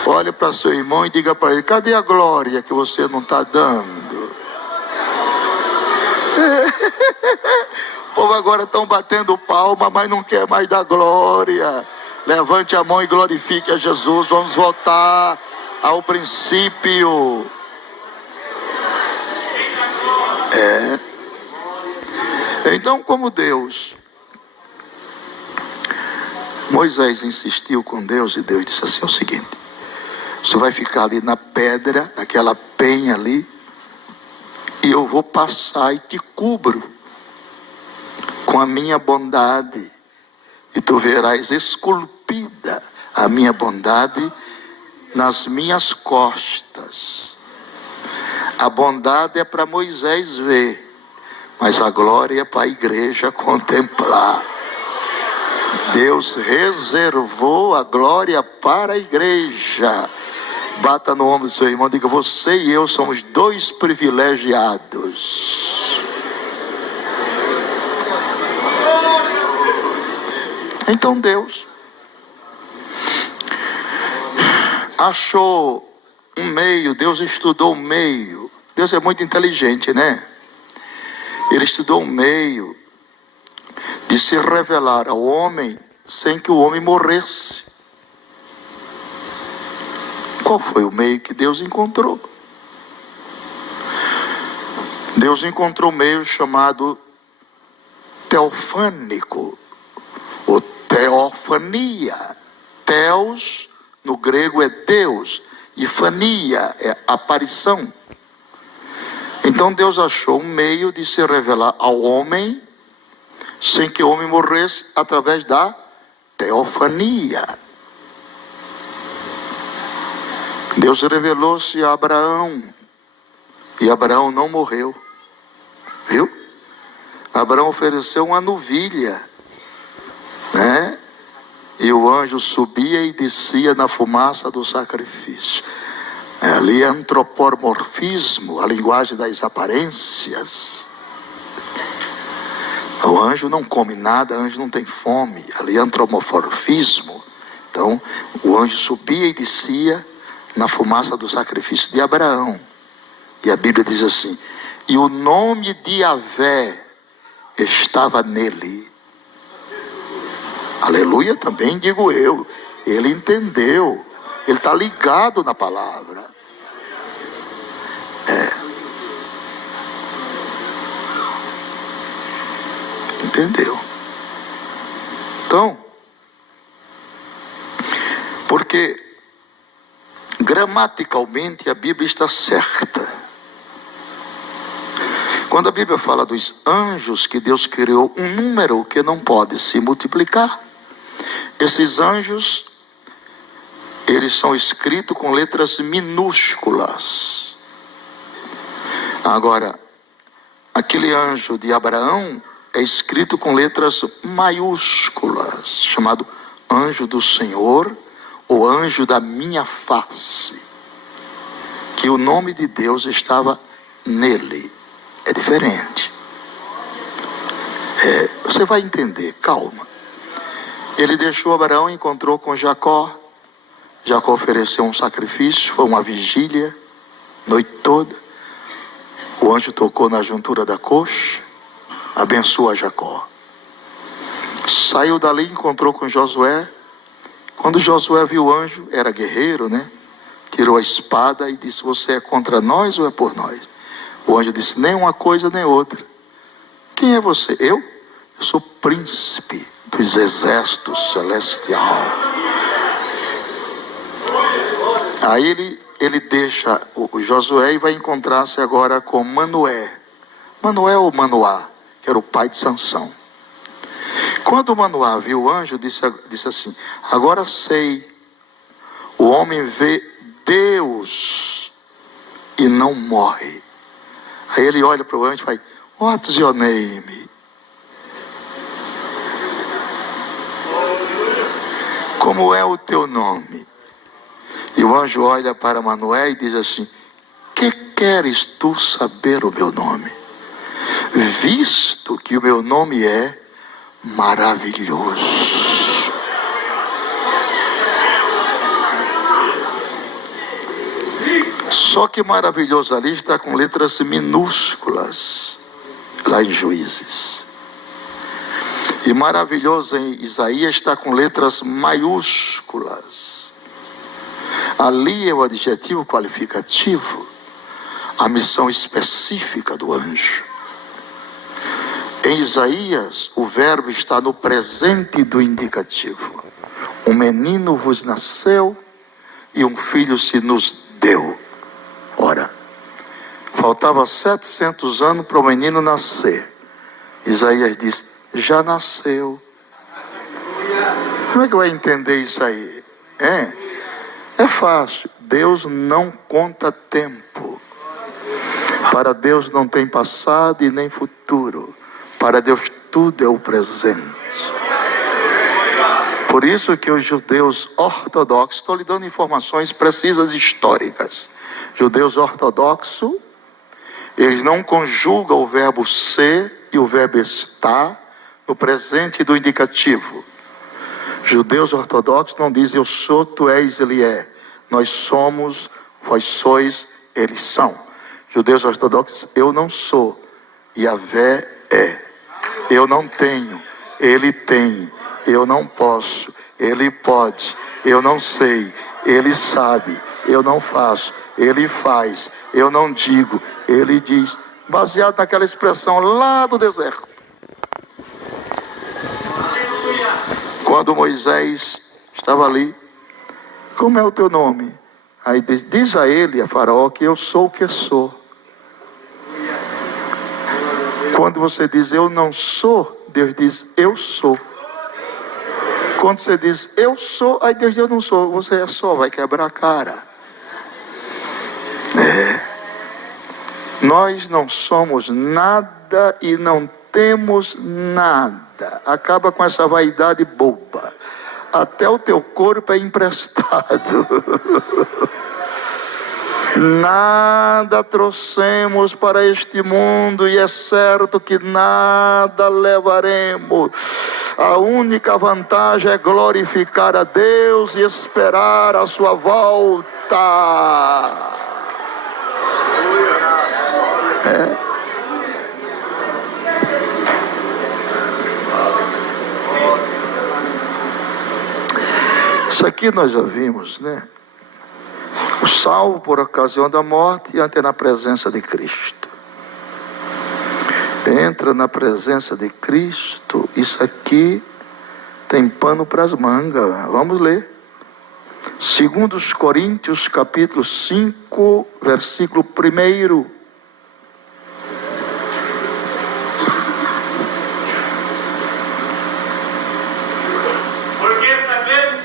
Olha para seu irmão e diga para ele: cadê a glória que você não está dando? O povo agora estão batendo palma, mas não quer mais dar glória. Levante a mão e glorifique a Jesus. Vamos voltar ao princípio. Então, como Deus, Moisés insistiu com Deus, e Deus disse assim: é o seguinte, você vai ficar ali na pedra, naquela penha ali, e eu vou passar e te cubro com a minha bondade, e tu verás esculpida a minha bondade nas minhas costas. A bondade é para Moisés ver, mas a glória é para a igreja contemplar. Deus reservou a glória para a igreja. Bata no ombro do seu irmão, diga: você e eu somos dois privilegiados. Então Deus achou um meio, Deus estudou um meio. Deus é muito inteligente, né? Ele estudou um meio de se revelar ao homem sem que o homem morresse. Qual foi o meio que Deus encontrou? Deus encontrou um meio chamado teofânico, ou teofania. Teos no grego é Deus, e fania é aparição. Então Deus achou um meio de se revelar ao homem sem que o homem morresse, através da teofania. Deus revelou-se a Abraão, e Abraão não morreu. Viu? Abraão ofereceu uma novilha, né? E o anjo subia e descia na fumaça do sacrifício. Ali é antropomorfismo, a linguagem das aparências. O anjo não come nada, o anjo não tem fome. Ali é antropomorfismo. Então, o anjo subia e descia na fumaça do sacrifício de Abraão. E a Bíblia diz assim: e o nome de Yahvé estava nele. Aleluia, também digo eu. Ele entendeu. Ele está ligado na palavra. Entendeu? Então, porque gramaticalmente a Bíblia está certa. Quando a Bíblia fala dos anjos, que Deus criou um número que não pode se multiplicar, esses anjos, eles são escritos com letras minúsculas. Agora, aquele anjo de Abraão é escrito com letras maiúsculas, chamado anjo do Senhor, ou anjo da minha face, que o nome de Deus estava nele. É diferente. Você vai entender, calma. Ele deixou Abraão e encontrou com Jacó. Jacó ofereceu um sacrifício, foi uma vigília, noite toda. O anjo tocou na juntura da coxa, abençoa Jacó. Saiu dali, encontrou com Josué. Quando Josué viu o anjo, era guerreiro, né? Tirou a espada e disse: você é contra nós ou é por nós? O anjo disse: nem uma coisa nem outra. Quem é você? Eu sou príncipe dos exércitos celestial. Aí ele deixa o Josué e vai encontrar-se agora com Manoé. Manoé ou Manoá, que era o pai de Sansão. Quando Manoá viu o anjo, disse assim: agora sei, o homem vê Deus e não morre. Aí ele olha para o anjo e fala: what's your name? Como é o teu nome? E o anjo olha para Manoé e diz assim: que queres tu saber o meu nome? Visto que o meu nome é maravilhoso. Só que maravilhoso ali está com letras minúsculas, lá em Juízes. E maravilhoso em Isaías está com letras maiúsculas. Ali é o adjetivo qualificativo, a missão específica do anjo. Em Isaías, o verbo está no presente do indicativo. Um menino vos nasceu e um filho se nos deu. Ora, faltava 700 anos para o menino nascer. Isaías diz: já nasceu. Como é que vai entender isso aí? É fácil. Deus não conta tempo. Para Deus não tem passado e nem futuro. Para Deus tudo é o presente. Por isso que os judeus ortodoxos, estou lhe dando informações precisas e históricas. Judeus ortodoxos, eles não conjugam o verbo ser e o verbo estar no presente do indicativo. Judeus ortodoxos não dizem eu sou, tu és, ele é. Nós somos, vós sois, eles são. Judeus ortodoxos, eu não sou, Yahvé é. Eu não tenho, ele tem. Eu não posso, ele pode. Eu não sei, ele sabe. Eu não faço, ele faz. Eu não digo, ele diz. Baseado naquela expressão lá do deserto. Quando Moisés estava ali, como é o teu nome? Aí diz a ele, a Faraó, que eu sou o que sou. Quando você diz eu não sou, Deus diz eu sou. Quando você diz eu sou, aí Deus diz eu não sou. Você é só, vai quebrar a cara. Nós não somos nada e não temos nada. Acaba com essa vaidade boba. Até o teu corpo é emprestado. Nada trouxemos para este mundo e é certo que nada levaremos. A única vantagem é glorificar a Deus e esperar a sua volta. Isso aqui nós já vimos, né? O salvo por ocasião da morte entra na presença de Cristo. Entra na presença de Cristo. Isso aqui tem pano para as mangas. Vamos ler. 2 Coríntios capítulo 5, versículo 1. Porque sabemos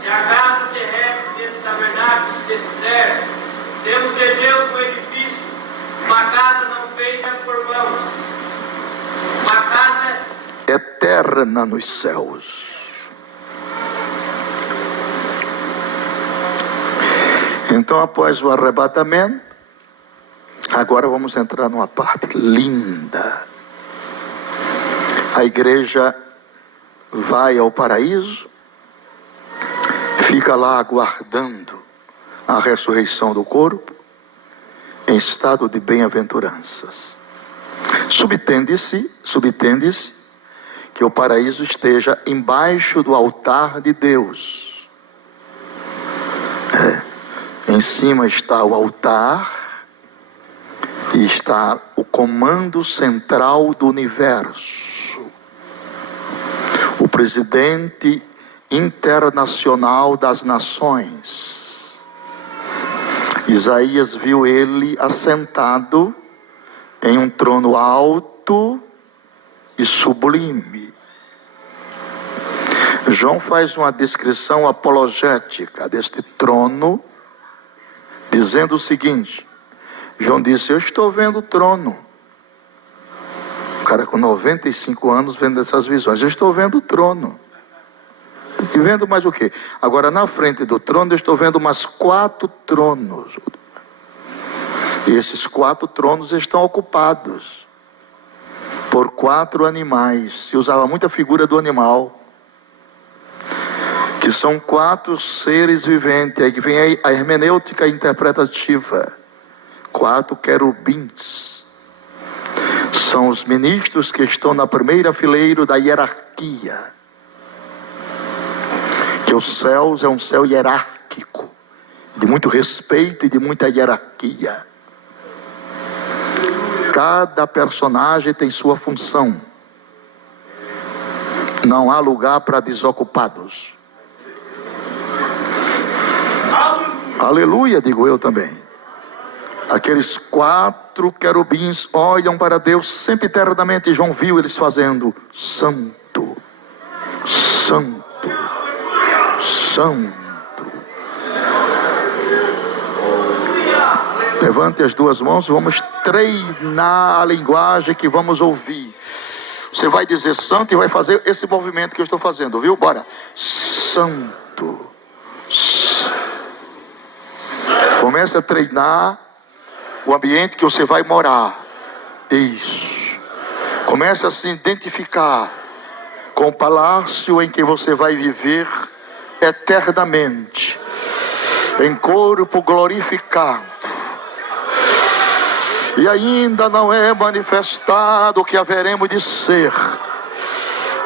que a casa terrestre desse tabernáculo se desfizer, temos de Deus um edifício, uma casa não feita por mãos, uma casa eterna nos céus. Então, após o arrebatamento, agora vamos entrar numa parte linda. A igreja vai ao paraíso, fica lá aguardando a ressurreição do corpo, em estado de bem-aventuranças. Subtende-se que o paraíso esteja embaixo do altar de Deus. Em cima está o altar e está o comando central do universo. O presidente internacional das nações. Isaías viu ele assentado em um trono alto e sublime. João faz uma descrição apologética deste trono, dizendo o seguinte: João disse, eu estou vendo o trono. O cara com 95 anos vendo essas visões. Eu estou vendo o trono. E vendo mais o quê? Agora na frente do trono eu estou vendo mais 4 tronos. E esses 4 tronos estão ocupados por 4 animais. Se usava muita figura do animal, que são 4 seres viventes. Aí vem a hermenêutica interpretativa. 4 querubins. São os ministros que estão na primeira fileira da hierarquia. Que os céus é um céu hierárquico, de muito respeito e de muita hierarquia. Cada personagem tem sua função. Não há lugar para desocupados. Aleluia, digo eu também. Aqueles 4 querubins olham para Deus sempre eternamente. João viu eles fazendo: Santo, Santo, Santo. Levante as 2 mãos, vamos treinar a linguagem que vamos ouvir. Você vai dizer santo e vai fazer esse movimento que eu estou fazendo, viu? Bora. Santo. Comece a treinar o ambiente que você vai morar. Isso. Comece a se identificar com o palácio em que você vai viver eternamente, em corpo glorificado. E ainda não é manifestado o que haveremos de ser,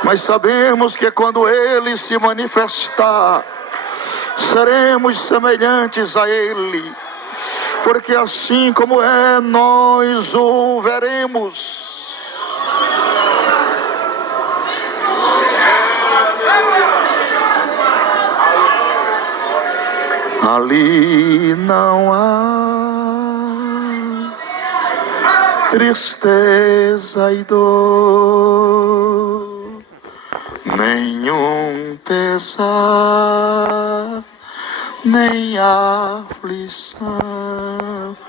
mas sabemos que quando Ele se manifestar, seremos semelhantes a Ele, porque assim como é, nós o veremos. Ali não há tristeza e dor, nenhum pesar, nem aflição,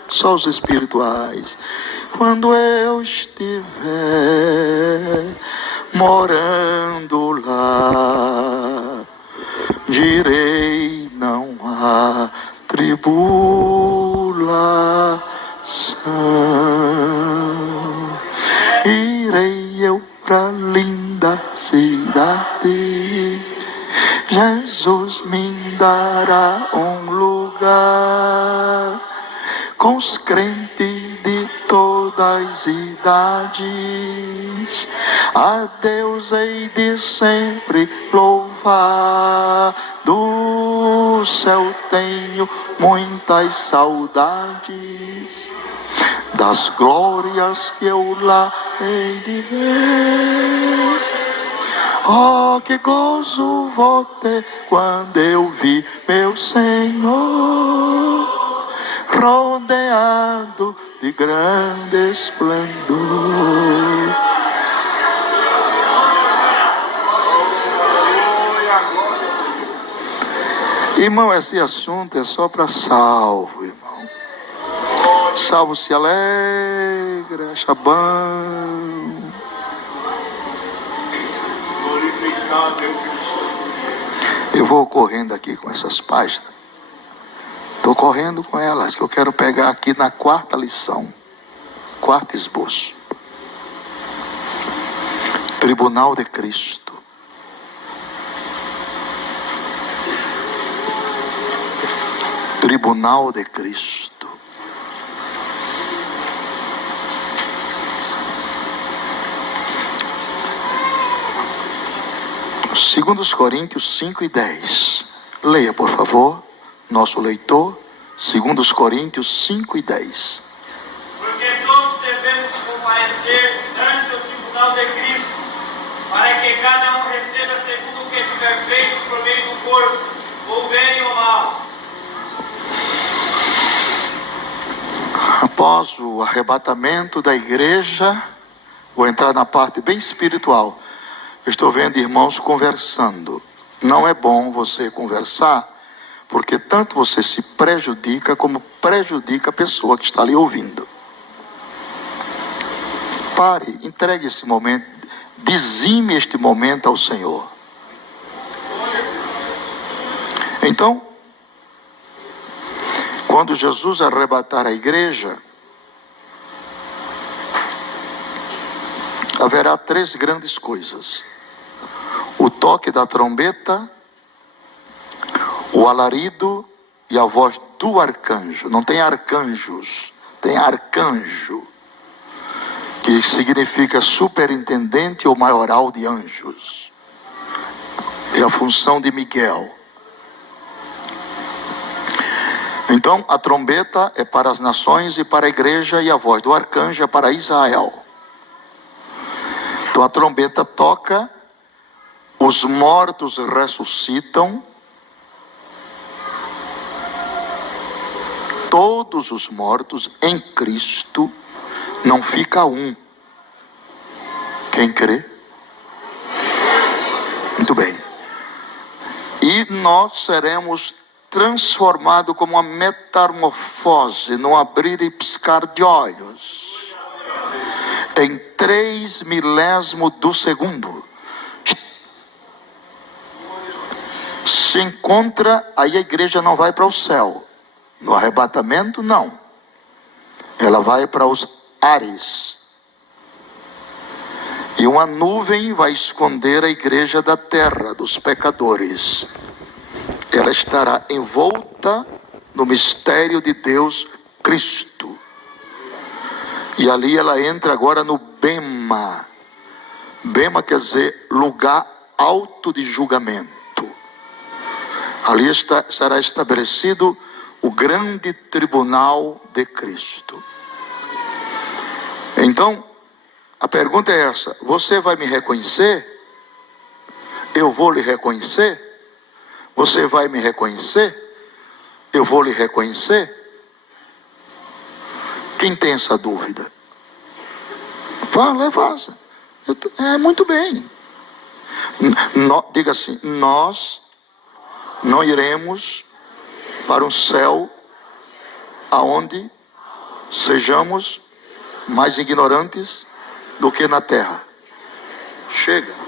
só os espirituais. Quando eu estiver morando lá, direi: não há tribulação. Irei eu pra linda cidade, Jesus me dará um lugar, com os crentes de todas as idades. A Deus hei de sempre louvar, do céu tenho muitas saudades, das glórias que eu lá hei de ver. Oh, que gozo vou ter quando eu vi meu Senhor rodeado de grande esplendor. Irmão, esse assunto é só para salvo, irmão. Salvo se alegra, acha bom. Eu vou correndo aqui com essas páginas. Estou correndo com elas, que eu quero pegar aqui na 4ª lição. 4º esboço. Tribunal de Cristo. Tribunal de Cristo. Segundos Coríntios 5:10. Leia, por favor, nosso leitor. Segundos Coríntios 5:10. Porque todos devemos comparecer ante o tribunal de Cristo, para que cada um receba segundo o que tiver feito por meio do corpo, ou bem ou mal. Após o arrebatamento da igreja, vou entrar na parte bem espiritual. Eu estou vendo irmãos conversando. Não é bom você conversar, porque tanto você se prejudica, como prejudica a pessoa que está ali ouvindo. Pare, entregue esse momento, dizime este momento ao Senhor. Então, quando Jesus arrebatar a igreja, haverá 3 grandes coisas: o toque da trombeta, o alarido e a voz do arcanjo. Não tem arcanjos, tem arcanjo, que significa superintendente ou maioral de anjos. É a função de Miguel. Então, a trombeta é para as nações e para a igreja, e a voz do arcanjo é para Israel. Então, a trombeta toca, os mortos ressuscitam, todos os mortos em Cristo, não fica um. Quem crê? Muito bem. E nós seremos transformados como uma metamorfose, num abrir e piscar de olhos, em 3 milésimos do segundo. Se encontra, aí a igreja não vai para o céu. No arrebatamento, não. Ela vai para os ares. E uma nuvem vai esconder a igreja da terra, dos pecadores. Ela estará envolta no mistério de Deus Cristo. E ali ela entra agora no Bema. Bema quer dizer lugar alto de julgamento. Ali será estabelecido o grande tribunal de Cristo. Então, a pergunta é essa: você vai me reconhecer? Eu vou lhe reconhecer? Você vai me reconhecer? Eu vou lhe reconhecer? Quem tem essa dúvida? Fala, vaza. Muito bem. Diga assim: nós não iremos para um céu aonde sejamos mais ignorantes do que na terra. Chega.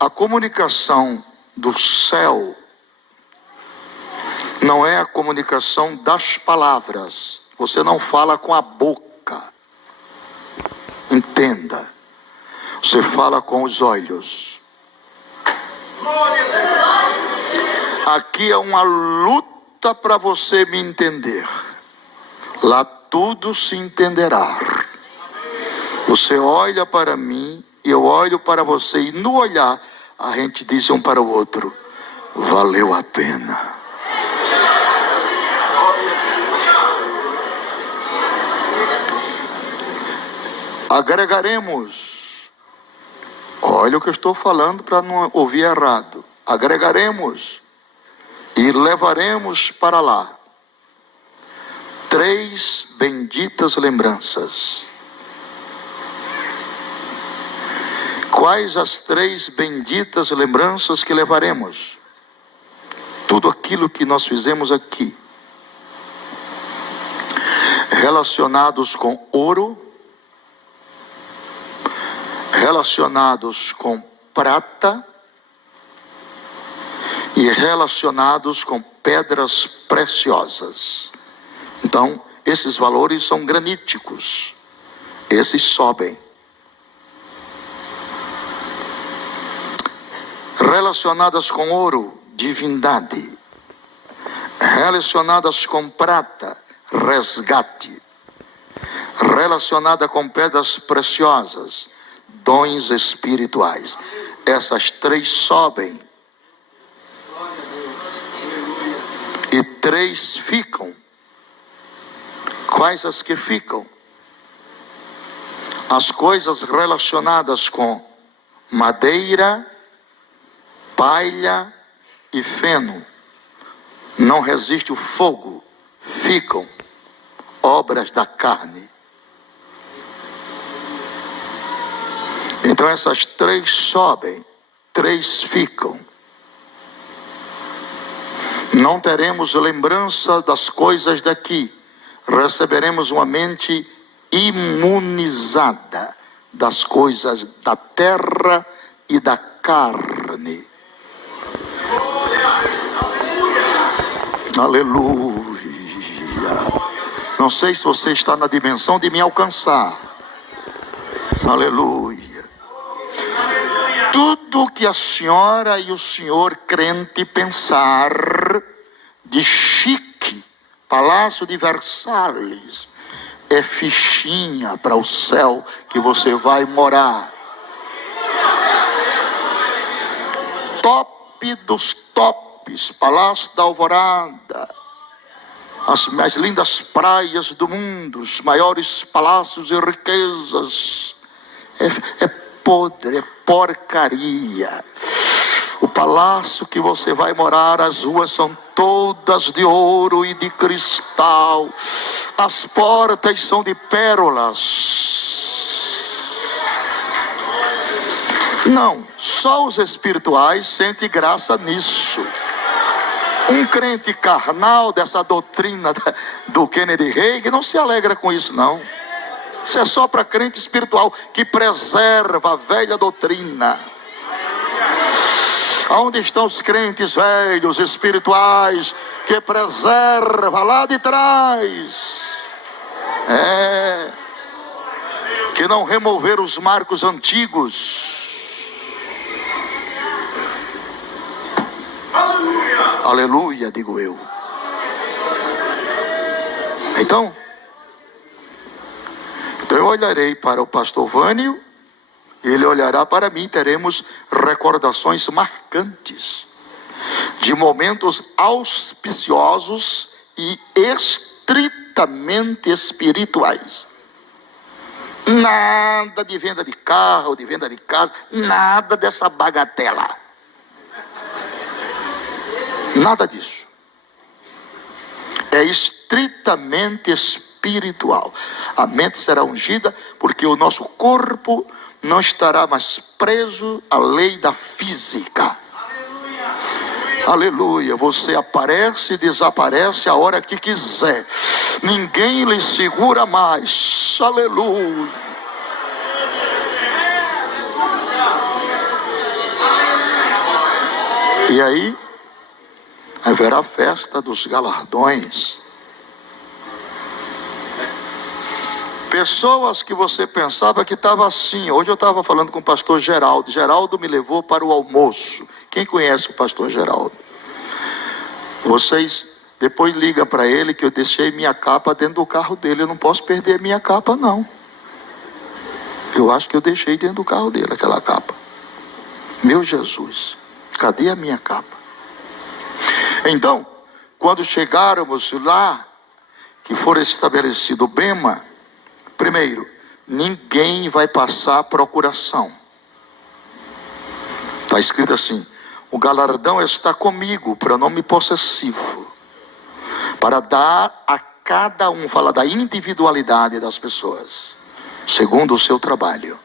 A comunicação do céu não é a comunicação das palavras. Você não fala com a boca. Entenda. Você fala com os olhos. Aqui é uma luta para você me entender. Lá tudo se entenderá. Você olha para mim e eu olho para você, e no olhar a gente diz um para o outro: valeu a pena. Agregaremos. Olha o que eu estou falando para não ouvir errado. Agregaremos e levaremos para lá 3 benditas lembranças. Quais as 3 benditas lembranças que levaremos? Tudo aquilo que nós fizemos aqui, relacionados com ouro, relacionados com prata e relacionados com pedras preciosas. Então, esses valores são graníticos. Esses sobem. Relacionadas com ouro, divindade. Relacionadas com prata, resgate. Relacionada com pedras preciosas, dons espirituais. Essas 3 sobem. E 3 ficam. Quais as que ficam? As coisas relacionadas com madeira, palha e feno. Não resiste o fogo. Ficam. Obras da carne. Então essas 3 sobem, 3 ficam. Não teremos lembrança das coisas daqui. Receberemos uma mente imunizada das coisas da terra e da carne. Aleluia. Não sei se você está na dimensão de me alcançar. Aleluia. Tudo que a senhora e o senhor crente pensar de chique, Palácio de Versalhes, é fichinha para o céu que você vai morar. Top dos tops, Palácio da Alvorada, as mais lindas praias do mundo, os maiores palácios e riquezas. É podre, é porcaria. O palácio que você vai morar, as ruas são todas de ouro e de cristal. As portas são de pérolas. Não, só os espirituais sentem graça nisso. Um crente carnal dessa doutrina do Kennedy Reagan não se alegra com isso, não. Isso é só para crente espiritual que preserva a velha doutrina. Onde estão os crentes velhos, espirituais, que preserva lá de trás? Que não removeram os marcos antigos. Aleluia, digo eu. Então eu olharei para o pastor Vânio, ele olhará para mim, teremos recordações marcantes de momentos auspiciosos e estritamente espirituais. Nada de venda de carro, de venda de casa, nada dessa bagatela. Nada disso. É estritamente espiritual. A mente será ungida porque o nosso corpo não estará mais preso à lei da física. Aleluia. Você aparece e desaparece a hora que quiser. Ninguém lhe segura mais. Aleluia. E aí haverá a festa dos galardões. Pessoas que você pensava que estava assim. Hoje eu estava falando com o pastor Geraldo. Geraldo me levou para o almoço. Quem conhece o pastor Geraldo? Vocês depois ligam para ele que eu deixei minha capa dentro do carro dele. Eu não posso perder minha capa, não. Eu acho que eu deixei dentro do carro dele aquela capa. Meu Jesus, cadê a minha capa? Então, quando chegarmos lá, que for estabelecido o bema, primeiro, ninguém vai passar procuração. Está escrito assim: o galardão está comigo, pronome possessivo, para dar a cada um, fala da individualidade das pessoas, segundo o seu trabalho.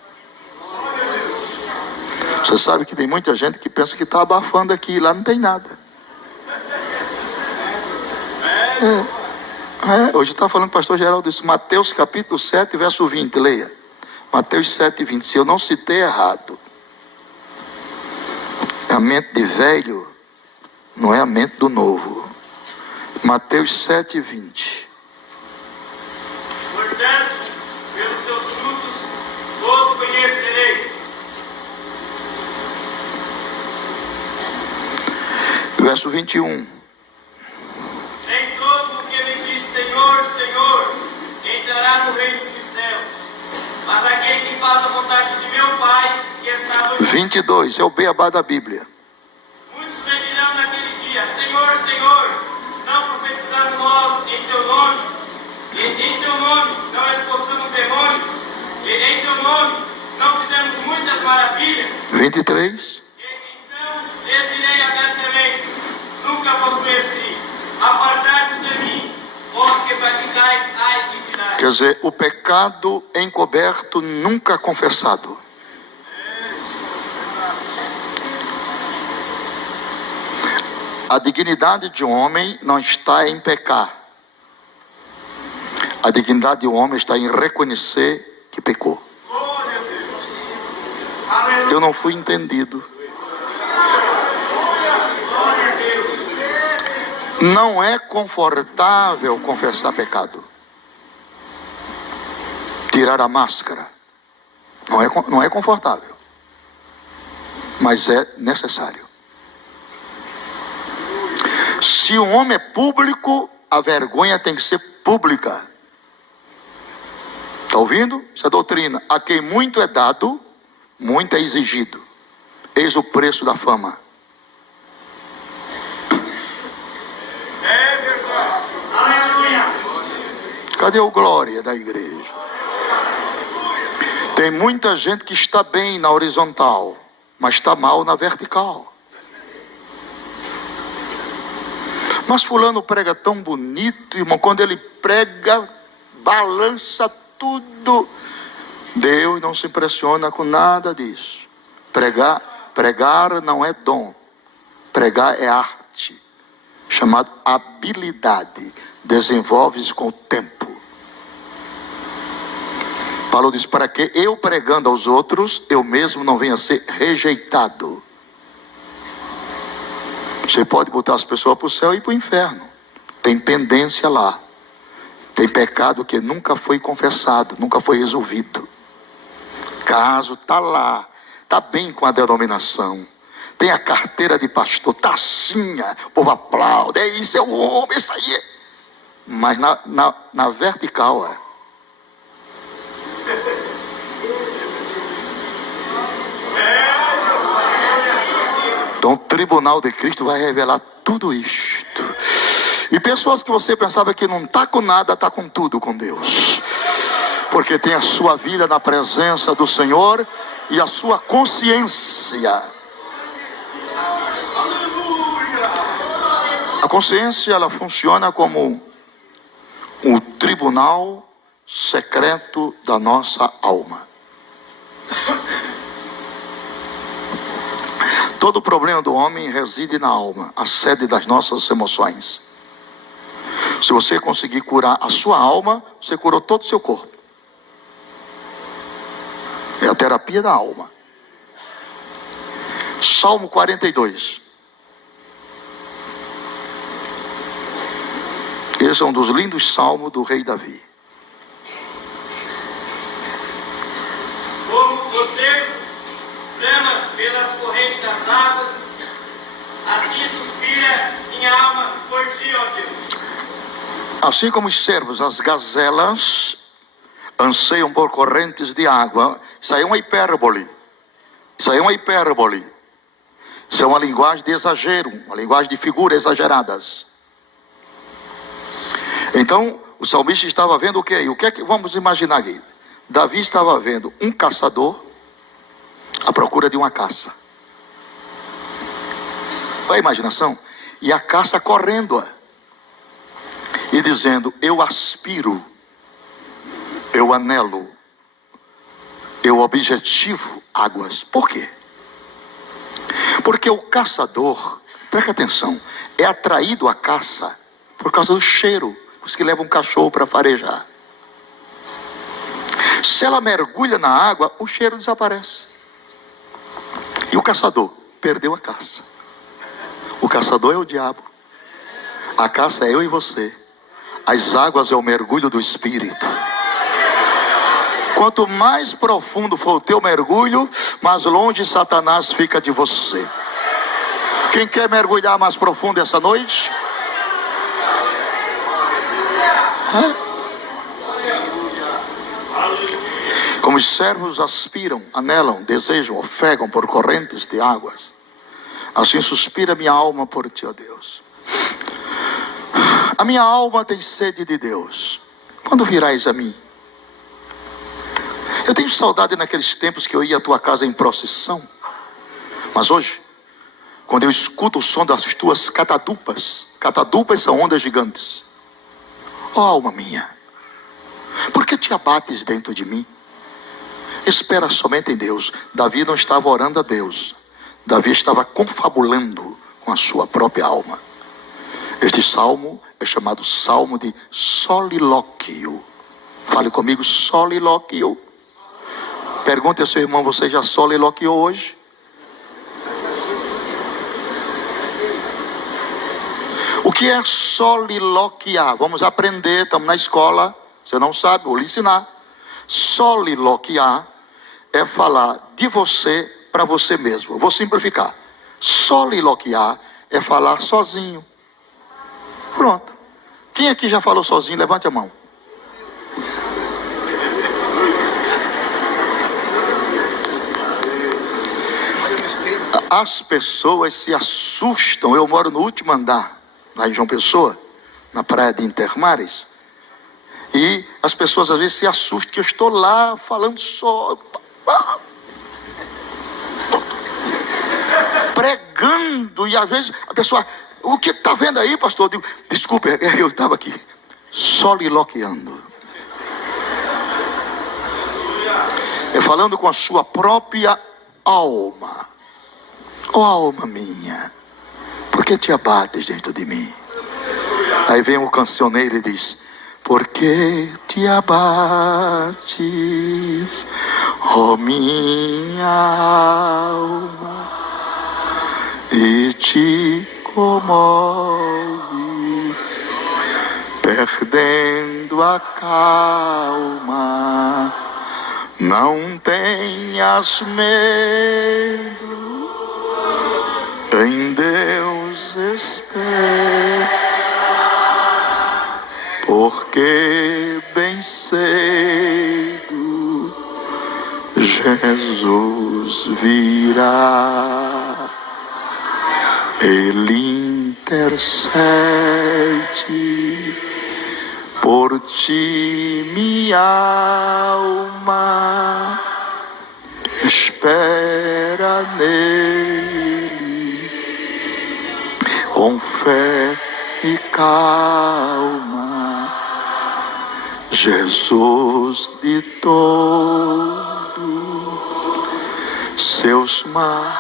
Você sabe que tem muita gente que pensa que está abafando aqui, lá não tem nada. Hoje está falando com o pastor Geraldo isso, Mateus capítulo 7, verso 20, leia. Mateus 7, 20, se eu não citei errado. A mente de velho não é a mente do novo. Mateus 7, 20. Portanto, pelos seus frutos os conhecereis. Verso 21. Nem todo o que me diz Senhor, Senhor, entrará no reino dos céus, mas aquele que faz a vontade de meu Pai que está no céu. 22, é o beabá da Bíblia. Muitos me dirão naquele dia: Senhor, Senhor, não profetizamos nós em teu nome, e em teu nome não expulsamos demônios, e em teu nome não fizemos muitas maravilhas. 23. Então lhes direi abertamente: nunca vos conheci, apartai-vos de mim, vós que praticais a iniquidade. Quer dizer, o pecado encoberto nunca confessado. A dignidade de um homem não está em pecar. A dignidade de um homem está em reconhecer que pecou. Eu não fui entendido. Não é confortável confessar pecado. Tirar a máscara. Não é confortável. Mas é necessário. Se um homem é público, a vergonha tem que ser pública. Está ouvindo? Isso é doutrina. A quem muito é dado, muito é exigido. Eis o preço da fama. É verdade. Aleluia. Cadê o glória da igreja? Tem muita gente que está bem na horizontal, mas está mal na vertical. Mas fulano prega tão bonito, irmão, quando ele prega, balança tudo. Deus não se impressiona com nada disso. Pregar não é dom. Pregar é arte, chamado habilidade. Desenvolve-se com o tempo. Paulo diz, para que eu pregando aos outros, eu mesmo não venha a ser rejeitado. Você pode botar as pessoas para o céu e para o inferno. Tem pendência lá. Tem pecado que nunca foi confessado, nunca foi resolvido. Caso está lá, está bem com a denominação. Tem a carteira de pastor, tacinha, o povo aplaude. É isso, é o homem, isso aí é. Mas na vertical é. Então o tribunal de Cristo vai revelar tudo isto. E pessoas que você pensava que não está com nada, está com tudo com Deus. Porque tem a sua vida na presença do Senhor e a sua consciência. A consciência, ela funciona como o tribunal secreto da nossa alma. Todo problema do homem reside na alma, a sede das nossas emoções. Se você conseguir curar a sua alma, você curou todo o seu corpo. É a terapia da alma. Salmo 42. Esse é um dos lindos salmos do rei Davi. Como você brama pelas correntes das águas, assim suspira minha alma por ti, ó Deus. Assim como os cervos, as gazelas, anseiam por correntes de água. Isso aí é uma hipérbole. Isso aí é uma hipérbole. Isso é uma linguagem de exagero, uma linguagem de figuras exageradas. Então, o salmista estava vendo o que aí? O que é que vamos imaginar aqui? Davi estava vendo um caçador à procura de uma caça. Olha a imaginação. E a caça correndo-a. E dizendo, eu aspiro, eu anelo, eu objetivo águas. Por quê? Porque o caçador, presta atenção, é atraído à caça por causa do cheiro. Os que levam um cachorro para farejar. Se ela mergulha na água, o cheiro desaparece. E o caçador perdeu a caça. O caçador é o diabo. A caça é eu e você. As águas é o mergulho do Espírito. Quanto mais profundo for o teu mergulho, mais longe Satanás fica de você. Quem quer mergulhar mais profundo essa noite? Como os servos aspiram, anelam, desejam, ofegam por correntes de águas, assim suspira minha alma por ti, ó Deus. A minha alma tem sede de Deus. Quando virás a mim? Eu tenho saudade naqueles tempos que eu ia à tua casa em procissão. Mas hoje, quando eu escuto o som das tuas catadupas são ondas gigantes. Ó alma minha, por que te abates dentro de mim? Espera somente em Deus. Davi não estava orando a Deus. Davi estava confabulando com a sua própria alma. Este salmo é chamado salmo de solilóquio. Fale comigo, solilóquio. Pergunte ao seu irmão, você já soliloquiou hoje? O que é soliloquiar? Vamos aprender, estamos na escola. Você não sabe, vou lhe ensinar. Soliloquiar é falar de você para você mesmo. Eu vou simplificar. Soliloquiar é falar sozinho. Pronto. Quem aqui já falou sozinho? Levante a mão. As pessoas se assustam. Eu moro no último andar, lá em João Pessoa, na praia de Intermares. E as pessoas às vezes se assustam que eu estou lá falando só, pregando, e às vezes a pessoa O que está vendo aí, pastor? Eu digo, desculpe, eu estava aqui soliloquiando. Falando com a sua própria alma. Ó alma minha, por que te abates dentro de mim? Aí vem o cancioneiro e diz, por que te abates, ó minha alma, e te comove, perdendo a calma. Não tenhas medo, em Deus espera, porque bem cedo Jesus virá. Ele intercede por ti, minha alma, espera nele, com fé e calma. Jesus de todo seus males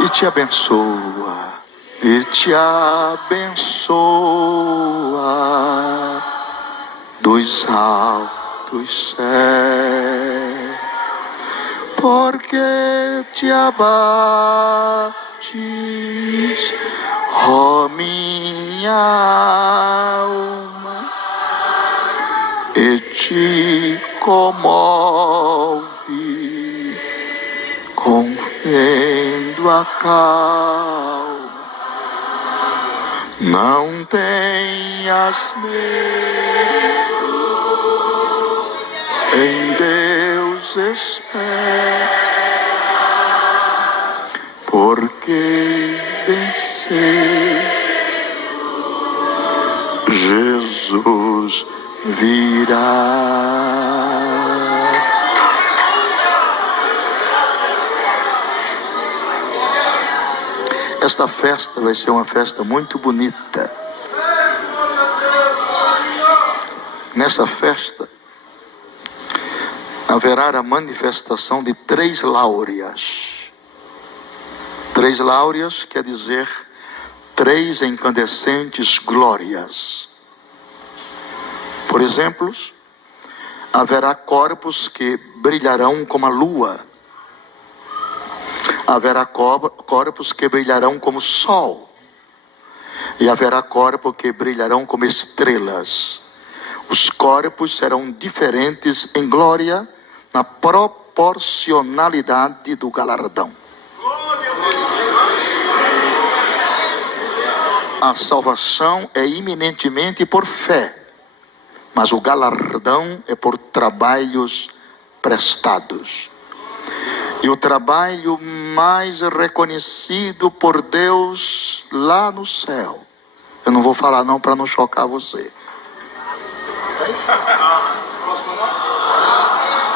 e te abençoa. E te abençoa dos altos céus, porque te abates, ó minha alma, e te comove, compreendo a calma. Não tenhas medo, em Deus espera, porque bem cedo Jesus virá. Esta festa vai ser uma festa muito bonita. Nessa festa haverá a manifestação de 3 láureas. 3 láureas quer dizer 3 incandescentes glórias. Por exemplo, haverá corpos que brilharão como a lua. Haverá corpos que brilharão como o sol. E haverá corpos que brilharão como estrelas. Os corpos serão diferentes em glória, na proporcionalidade do galardão. A salvação é iminentemente por fé, mas o galardão é por trabalhos prestados. E o trabalho mais reconhecido por Deus lá no céu, eu não vou falar não para não chocar você,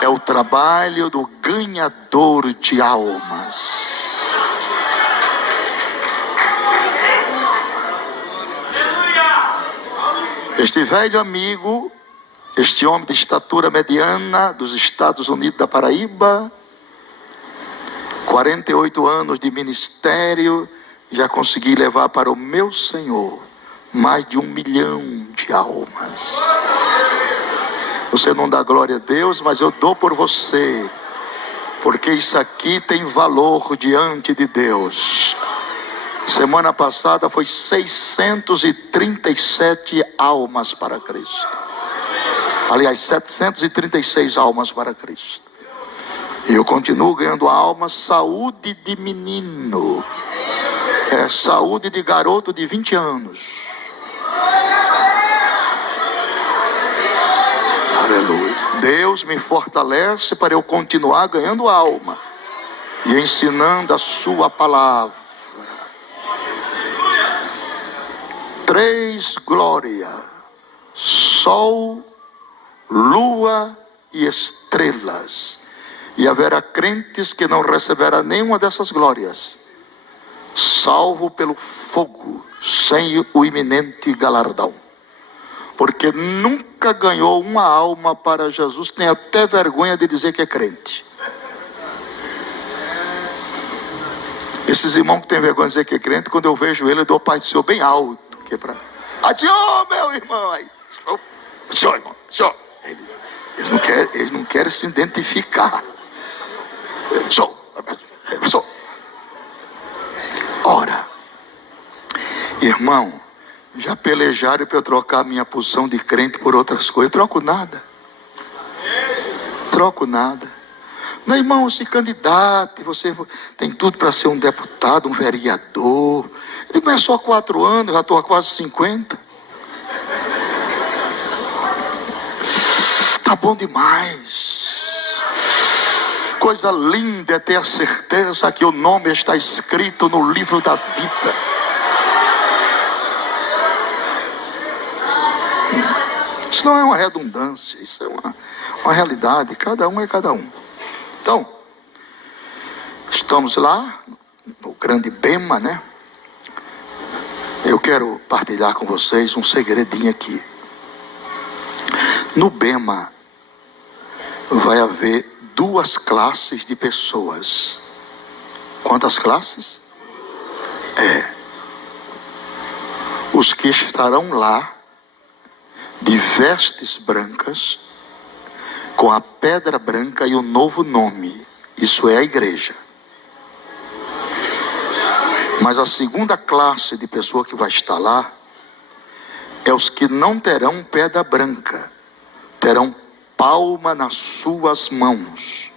é o trabalho do ganhador de almas. Este velho amigo, este homem de estatura mediana dos Estados Unidos da Paraíba, 48 anos de ministério, já consegui levar para o meu Senhor mais de 1 milhão de almas. Você não dá glória a Deus, mas eu dou por você, porque isso aqui tem valor diante de Deus. Semana passada foi 637 almas para Cristo. Aliás, 736 almas para Cristo. E eu continuo ganhando almas. Saúde de menino, saúde de garoto de 20 anos. Aleluia. Deus me fortalece para eu continuar ganhando alma e ensinando a sua palavra. 3 glórias: sol, lua e estrelas. E haverá crentes que não receberão nenhuma dessas glórias, salvo pelo fogo, sem o iminente galardão. Porque nunca ganhou uma alma para Jesus, tem até vergonha de dizer que é crente. Esses irmãos que têm vergonha de dizer que é crente, quando eu vejo ele, eu dou Pai do Senhor bem alto. Que é para... Senhor, meu irmão! Aí, Senhor, irmão, Senhor. Eles não querem se identificar. Senhor. Ora, irmão, já pelejaram para eu trocar minha posição de crente por outras coisas. Eu troco nada. Meu irmão, se candidate, você tem tudo para ser um deputado, um vereador. Ele não é só 4 anos, já estou há quase 50. Tá bom demais. Coisa linda é ter a certeza que o nome está escrito no livro da vida. Isso não é uma redundância, isso é uma realidade. Cada um é cada um. Então, estamos lá no grande Bema, né? Eu quero partilhar com vocês um segredinho aqui. No Bema vai haver 2 classes de pessoas. Quantas classes? Os que estarão lá de vestes brancas, com a pedra branca e o novo nome. Isso é a igreja. Mas a segunda classe de pessoa que vai estar lá é os que não terão pedra branca, terão palma nas suas mãos.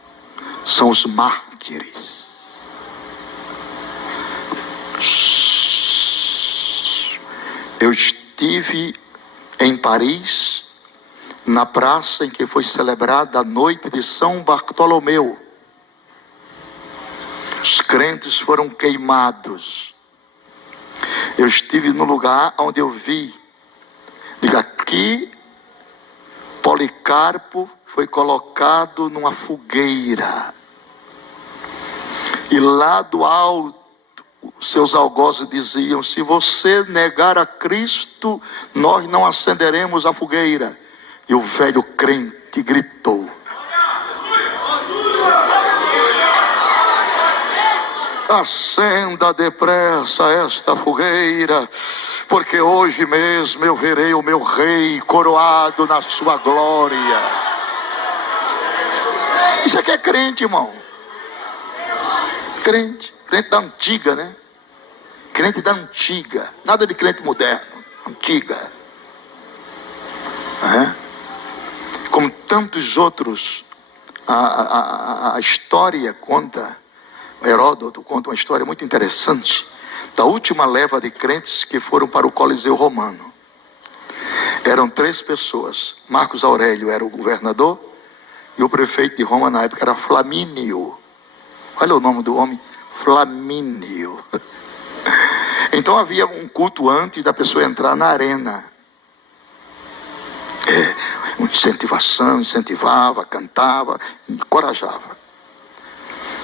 São os mártires. Eu estive em Paris, na praça em que foi celebrada a noite de São Bartolomeu. Os crentes foram queimados. Eu estive no lugar onde eu vi, diga, aqui Policarpo foi colocado numa fogueira, e lá do alto seus algozes diziam: se você negar a Cristo, nós não acenderemos a fogueira. E o velho crente gritou: acenda depressa esta fogueira, porque hoje mesmo eu verei o meu rei coroado na sua glória. Isso aqui é crente, irmão. Crente da antiga, né? Crente da antiga, nada de crente moderno, antiga. Como tantos outros, a história conta, Heródoto conta uma história muito interessante da última leva de crentes que foram para o Coliseu Romano. Eram 3 pessoas. Marcos Aurélio era o governador e o prefeito de Roma na época era Flamínio. Olha o nome do homem, Flamínio. Então havia um culto antes da pessoa entrar na arena. Uma incentivação, incentivava, cantava, encorajava.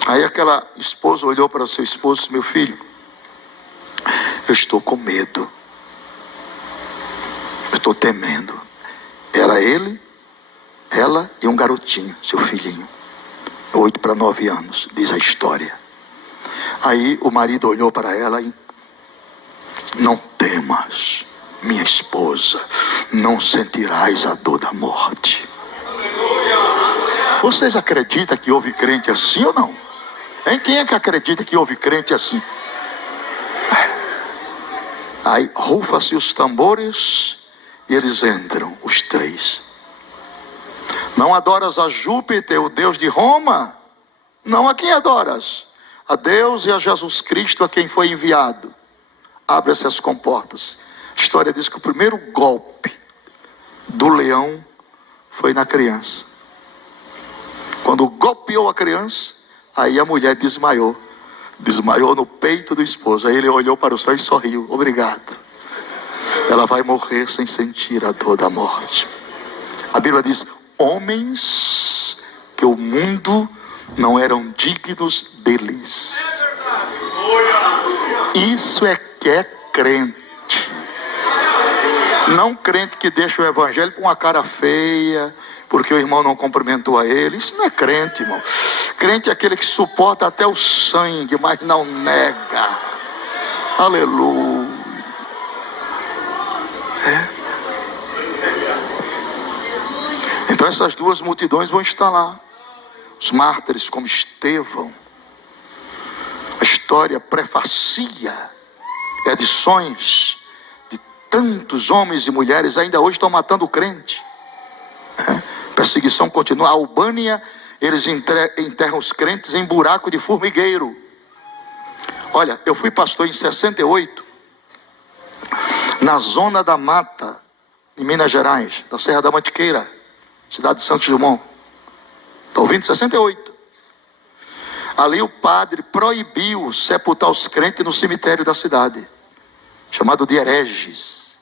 Aí aquela esposa olhou para o seu esposo e disse: meu filho, eu estou com medo. Eu estou temendo. Era ele, ela e um garotinho, seu filhinho. 8 para 9 anos, diz a história. Aí o marido olhou para ela e: não temas, minha esposa, não sentirás a dor da morte. Vocês acreditam que houve crente assim ou não? Hein? Quem é que acredita que houve crente assim? Aí rufa-se os tambores e eles entram, os 3. Não adoras a Júpiter, o Deus de Roma? Não, a quem adoras? A Deus e a Jesus Cristo, a quem foi enviado. Abre-se as comportas. A história diz que o primeiro golpe do leão foi na criança. Quando golpeou a criança, aí a mulher desmaiou. Desmaiou no peito do esposo. Aí ele olhou para o céu e sorriu: obrigado. Ela vai morrer sem sentir a dor da morte. A Bíblia diz: homens que o mundo não eram dignos deles. Isso é que é crente. Não crente que deixa o evangelho com a cara feia, porque o irmão não cumprimentou a ele. Isso não é crente, irmão. Crente é aquele que suporta até o sangue, mas não nega. Aleluia. Então essas duas multidões vão estar lá. Os mártires como Estevão. A história prefacia edições de tantos homens e mulheres ainda hoje estão matando o crente. Perseguição continua. A Albânia, eles enterram os crentes em buraco de formigueiro. Olha, eu fui pastor em 68, na zona da mata, em Minas Gerais, da Serra da Mantiqueira, cidade de Santos Dumont. Está ouvindo? 68. Ali o padre proibiu sepultar os crentes no cemitério da cidade, chamado de hereges.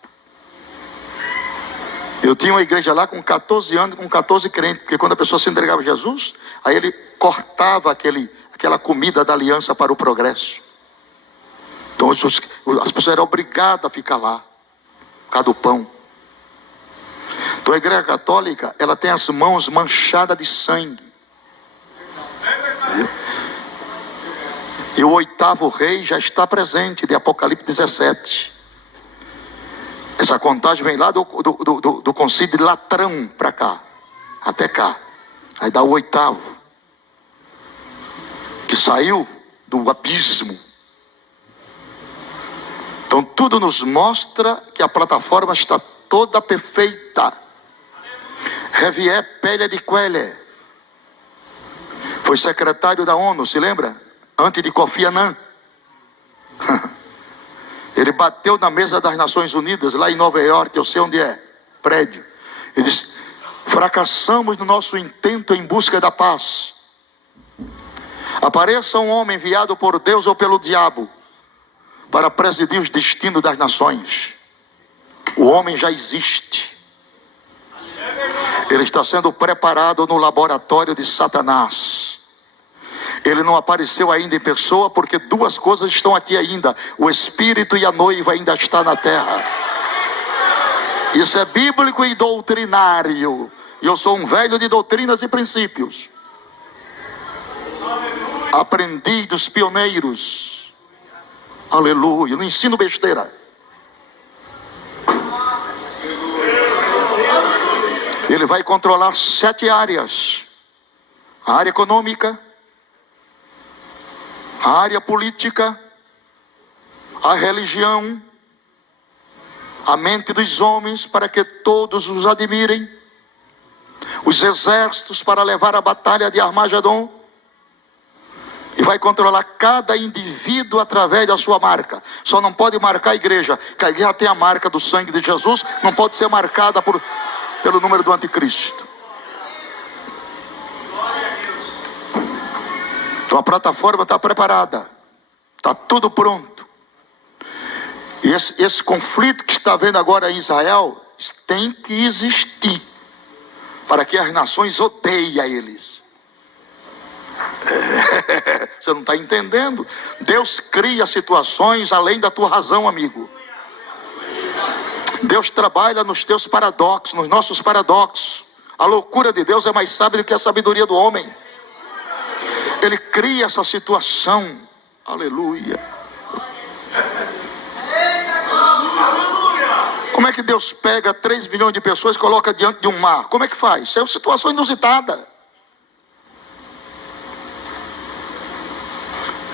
Eu tinha uma igreja lá com 14 anos, com 14 crentes, porque quando a pessoa se entregava a Jesus, aí ele cortava aquela comida da aliança para o progresso. Então as pessoas eram obrigadas a ficar lá, por causa do pão. Então a igreja católica, ela tem as mãos manchadas de sangue. E o 8º rei já está presente, de Apocalipse 17. Essa contagem vem lá do concílio de Latrão para cá, até cá. Aí dá o 8º, que saiu do abismo. Então tudo nos mostra que a plataforma está toda perfeita. Javier Pérez de Cuéllar foi secretário da ONU, se lembra? Antes de Kofi Annan. Ele bateu na mesa das Nações Unidas, lá em Nova York, eu sei onde é, prédio. Ele disse: fracassamos no nosso intento em busca da paz. Apareça um homem enviado por Deus ou pelo diabo para presidir os destinos das nações. O homem já existe. Ele está sendo preparado no laboratório de Satanás. Ele não apareceu ainda em pessoa, porque duas coisas estão aqui ainda: o Espírito e a noiva ainda estão na terra. Isso é bíblico e doutrinário. E eu sou um velho de doutrinas e princípios. Aprendi dos pioneiros. Aleluia. Não ensino besteira. Ele vai controlar 7 áreas: a área econômica, a área política, a religião, a mente dos homens para que todos os admirem, os exércitos para levar a batalha de Armagedon, e vai controlar cada indivíduo através da sua marca. Só não pode marcar a igreja, que a igreja tem a marca do sangue de Jesus, não pode ser marcada pelo número do anticristo. Então a plataforma está preparada, está tudo pronto. E esse conflito que está havendo agora em Israel tem que existir, para que as nações odeiem eles. Você não está entendendo? Deus cria situações além da tua razão, amigo. Deus trabalha nos teus paradoxos, nos nossos paradoxos. A loucura de Deus é mais sábia do que a sabedoria do homem. Ele cria essa situação. Aleluia. Como é que Deus pega 3 milhões de pessoas e coloca diante de um mar? Como é que faz? Isso é uma situação inusitada.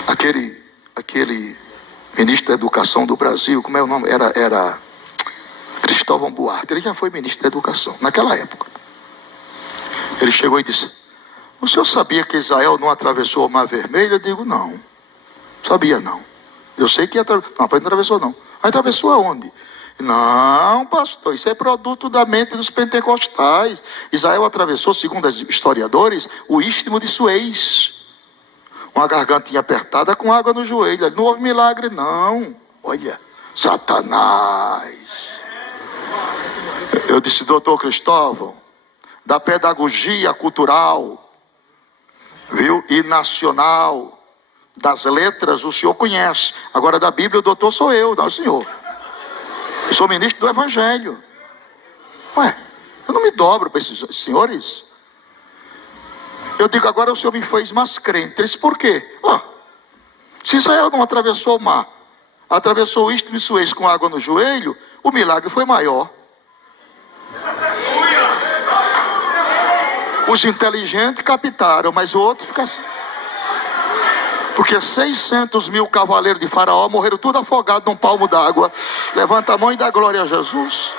Aquele ministro da Educação do Brasil, como é o nome? Era Cristóvão Buarque. Ele já foi ministro da Educação naquela época. Ele chegou e disse: o senhor sabia que Israel não atravessou o Mar Vermelho? Eu digo: não, sabia não. Eu sei que atravessou. Não, não atravessou não. Atravessou aonde? Não, pastor, isso é produto da mente dos pentecostais. Israel atravessou, segundo os historiadores, o Istmo de Suez. Uma gargantinha apertada com água no joelho. Não houve milagre não. Olha, Satanás. Eu disse: doutor Cristóvão, da pedagogia cultural, viu, e nacional, Das letras o senhor conhece. Agora da Bíblia o doutor sou eu, não o senhor. Eu sou ministro do Evangelho. Ué, eu não me dobro para esses senhores. Eu digo, agora o senhor me fez mais crente. Eles, por quê? Se Israel não atravessou o mar, atravessou o Istmo e Suez com água no joelho, o milagre foi maior. Os inteligentes captaram, mas o outro fica assim. Porque 600 mil cavaleiros de Faraó morreram tudo afogados num palmo d'água. Levanta a mão e dá glória a Jesus.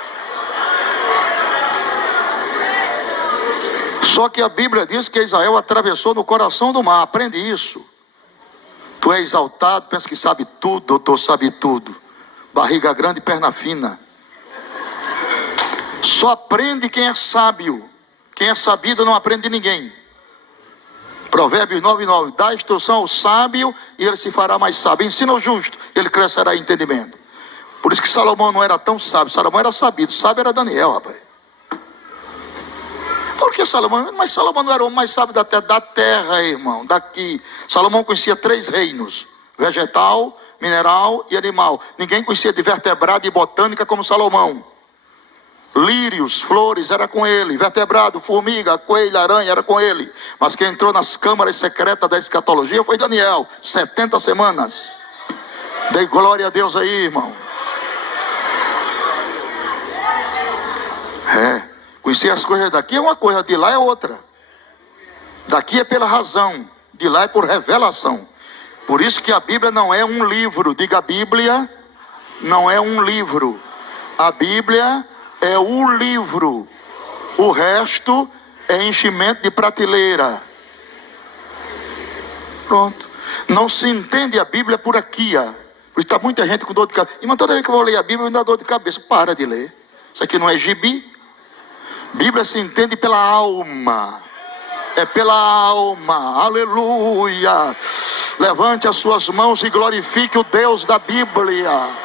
Só que a Bíblia diz que Israel atravessou no coração do mar. Aprende isso. Tu é exaltado, pensa que sabe tudo, doutor, sabe tudo. Barriga grande e perna fina. Só aprende quem é sábio. Quem é sabido não aprende de ninguém. Provérbios 9:9. Dá instrução ao sábio e ele se fará mais sábio. Ensina o justo, ele crescerá em entendimento. Por isso que Salomão não era tão sábio. Salomão era sabido. Sábio era Daniel, rapaz. Por que Salomão? Mas Salomão não era o homem mais sábio da terra, irmão. Daqui. Salomão conhecia 3 reinos: vegetal, mineral e animal. Ninguém conhecia de vertebrado e botânica como Salomão. Lírios, flores, era com ele. Vertebrado, formiga, coelho, aranha, era com ele. Mas quem entrou nas câmaras secretas da escatologia foi Daniel. 70 semanas. Dei glória a Deus aí, irmão. Conhecer as coisas daqui é uma coisa, de lá é outra. Daqui é pela razão, de lá é por revelação. Por isso que a Bíblia não é um livro. Diga, a Bíblia não é um livro. A Bíblia é o livro. O resto é enchimento de prateleira. Pronto. Não se entende a Bíblia por aqui. Por isso está muita gente com dor de cabeça. Irmão, toda vez que eu vou ler a Bíblia, me dá dor de cabeça. Para de ler. Isso aqui não é gibi. Bíblia se entende pela alma. É pela alma. Aleluia. Levante as suas mãos e glorifique o Deus da Bíblia.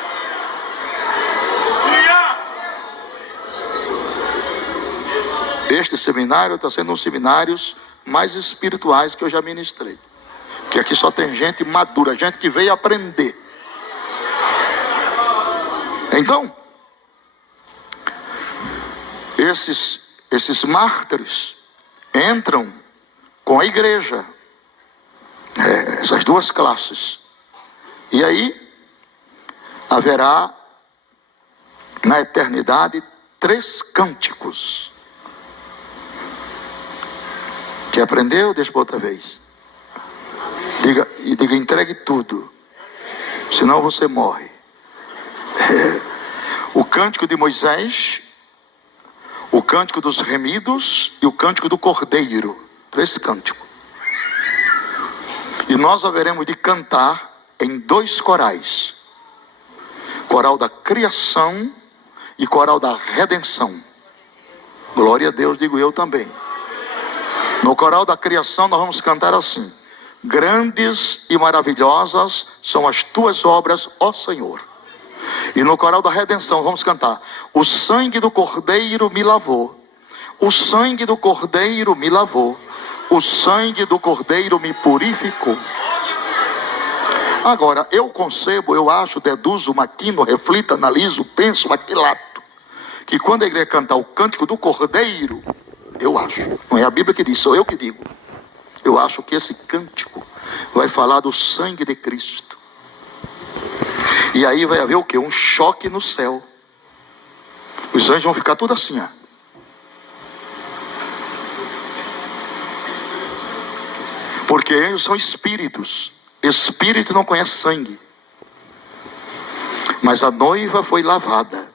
Este seminário está sendo um dos seminários mais espirituais que eu já ministrei. Porque aqui só tem gente madura, gente que veio aprender. Então, esses mártires entram com a igreja. Essas duas classes. E aí, haverá na eternidade 3 cânticos. Que aprendeu? Deixa para outra vez. Diga, entregue tudo. Senão você morre. O cântico de Moisés, o cântico dos remidos e o cântico do cordeiro. 3 cânticos. E nós haveremos de cantar em 2 corais. Coral da criação e coral da redenção. Glória a Deus, digo eu também. No coral da criação nós vamos cantar assim: grandes e maravilhosas são as tuas obras, ó Senhor. E no coral da redenção vamos cantar: o sangue do cordeiro me lavou. O sangue do cordeiro me lavou. O sangue do cordeiro me purificou. Agora, eu concebo, eu acho, deduzo, maquino, reflito, analiso, penso, aquilato, que quando a igreja cantar o cântico do cordeiro, eu acho, não é a Bíblia que diz, sou eu que digo, eu acho que esse cântico vai falar do sangue de Cristo. E aí vai haver o quê? Um choque no céu. Os anjos vão ficar tudo assim, ó. Porque anjos são espíritos. Espírito não conhece sangue. Mas a noiva foi lavada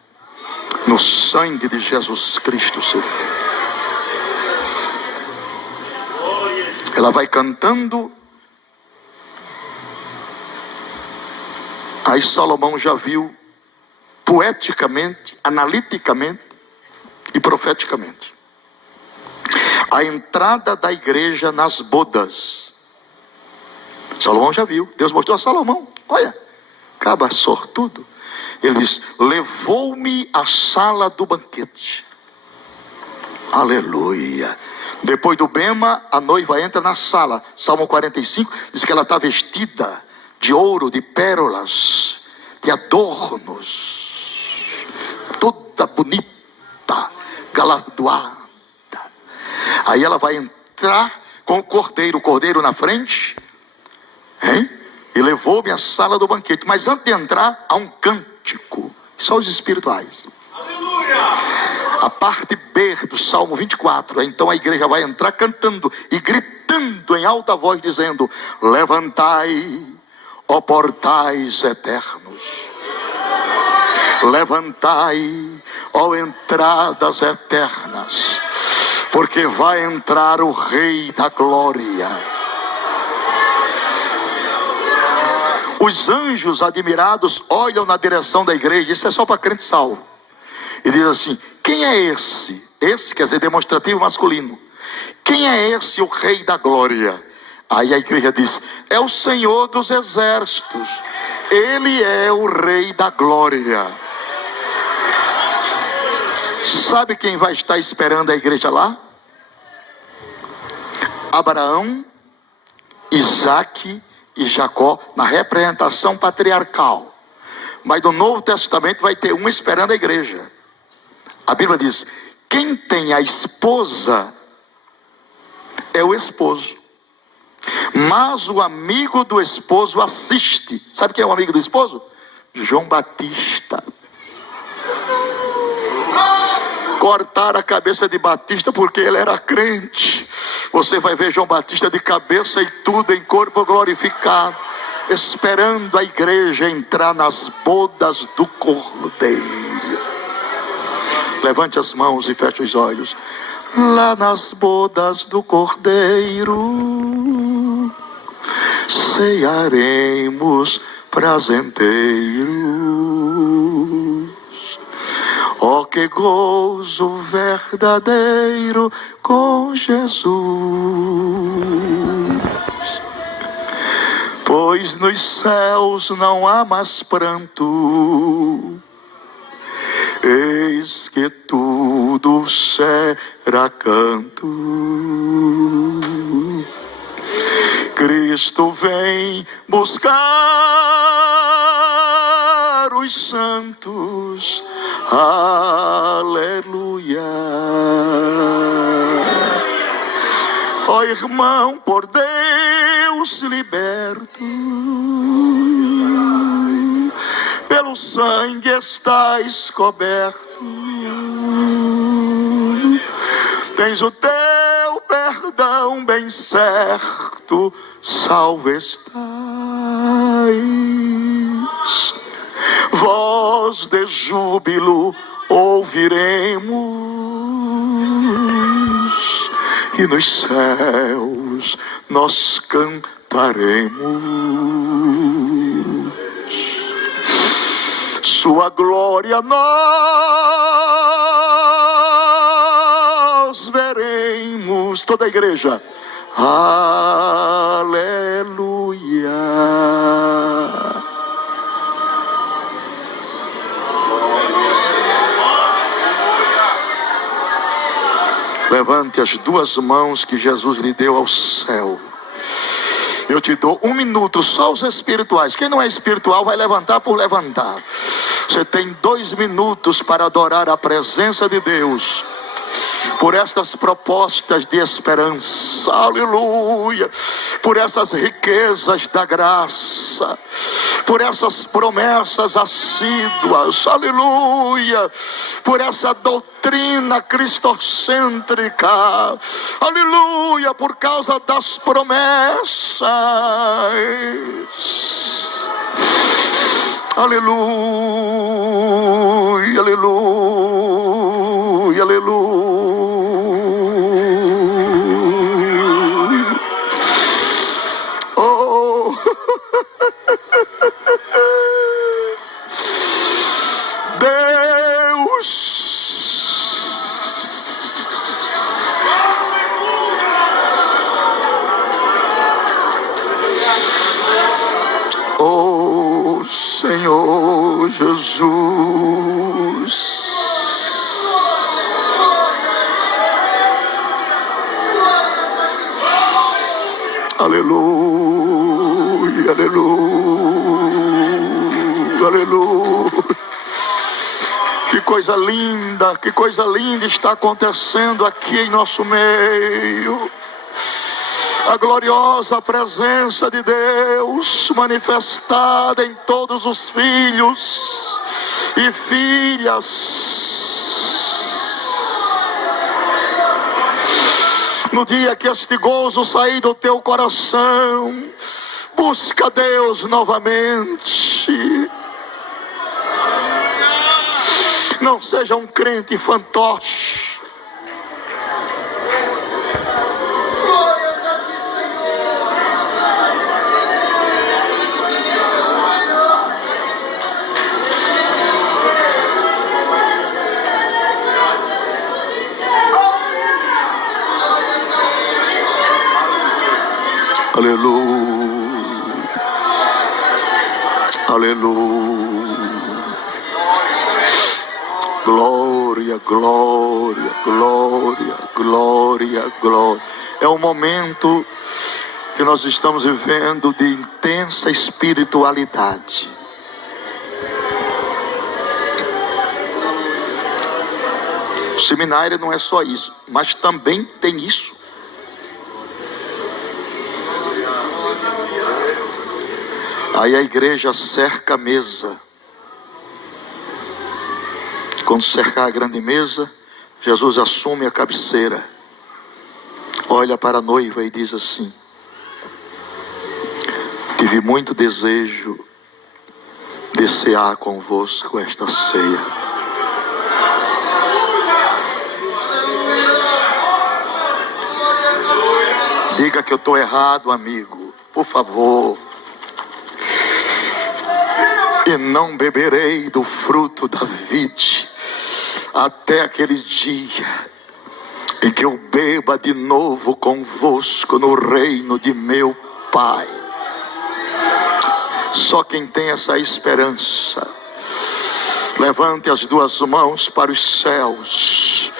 no sangue de Jesus Cristo, seu Filho. Ela vai cantando. Aí Salomão já viu poeticamente, analiticamente e profeticamente a entrada da igreja nas bodas. Salomão já viu. Deus mostrou a Salomão. Olha, caba sortudo. Ele diz: levou-me à sala do banquete. Aleluia. Depois do bema, a noiva entra na sala. Salmo 45 diz que ela está vestida de ouro, de pérolas, de adornos, toda bonita, galardoada. Aí ela vai entrar com o cordeiro na frente, hein? E levou-me à sala do banquete. Mas antes de entrar, há um cântico. Só os espirituais. A parte B do Salmo 24. Então a igreja vai entrar cantando e gritando em alta voz, dizendo: levantai, ó portais eternos. Levantai, ó entradas eternas. Porque vai entrar o Rei da Glória. Os anjos admirados olham na direção da igreja. Isso é só para crente salvo. E diz assim: quem é esse? Esse quer dizer demonstrativo masculino. Quem é esse, o Rei da Glória? Aí a igreja diz: é o Senhor dos Exércitos. Ele é o Rei da Glória. Sabe quem vai estar esperando a igreja lá? Abraão, Isaque e Jacó, na representação patriarcal. Mas no Novo Testamento vai ter um esperando a igreja. A Bíblia diz: quem tem a esposa é o esposo, mas o amigo do esposo assiste. Sabe quem é o amigo do esposo? João Batista. Cortaram a cabeça de Batista porque ele era crente. Você vai ver João Batista de cabeça e tudo, em corpo glorificado, esperando a igreja entrar nas bodas do Cordeiro. Levante as mãos e feche os olhos. Lá nas bodas do Cordeiro cearemos prazenteiros. Oh, que gozo verdadeiro com Jesus, pois nos céus não há mais pranto, eis que tudo será canto. Cristo vem buscar os santos, aleluia. Ó irmão, por Deus liberto, pelo sangue estás coberto, tens o teu perdão bem certo, salvo estás. Voz de júbilo ouviremos, e nos céus nós cantaremos. Sua glória nós veremos. Toda a igreja, aleluia. Levante as duas mãos que Jesus lhe deu ao céu. Eu te dou 1 minuto, só os espirituais. Quem não é espiritual vai levantar por levantar. Você tem 2 minutos para adorar a presença de Deus por estas propostas de esperança, aleluia, por essas riquezas da graça, por essas promessas assíduas, aleluia, por essa doutrina cristocêntrica, aleluia, por causa das promessas, aleluia, aleluia, aleluia. Oh, Deus, oh Senhor Jesus, Aleluia, aleluia, aleluia. Que coisa linda está acontecendo aqui em nosso meio. A gloriosa presença de Deus manifestada em todos os filhos e filhas. No dia que este gozo sair do teu coração, busca Deus novamente. Não seja um crente fantoche. Aleluia, aleluia, glória, glória, glória, glória, glória. É um momento que nós estamos vivendo de intensa espiritualidade. O seminário não é só isso, mas também tem isso. Aí a igreja cerca a mesa. Quando cercar a grande mesa, Jesus assume a cabeceira, olha para a noiva e diz assim: tive muito desejo de cear convosco esta ceia. Diga que eu estou errado, amigo, por favor. E não beberei do fruto da vide até aquele dia em que eu beba de novo convosco no reino de meu Pai. Só quem tem essa esperança, levante as duas mãos para os céus,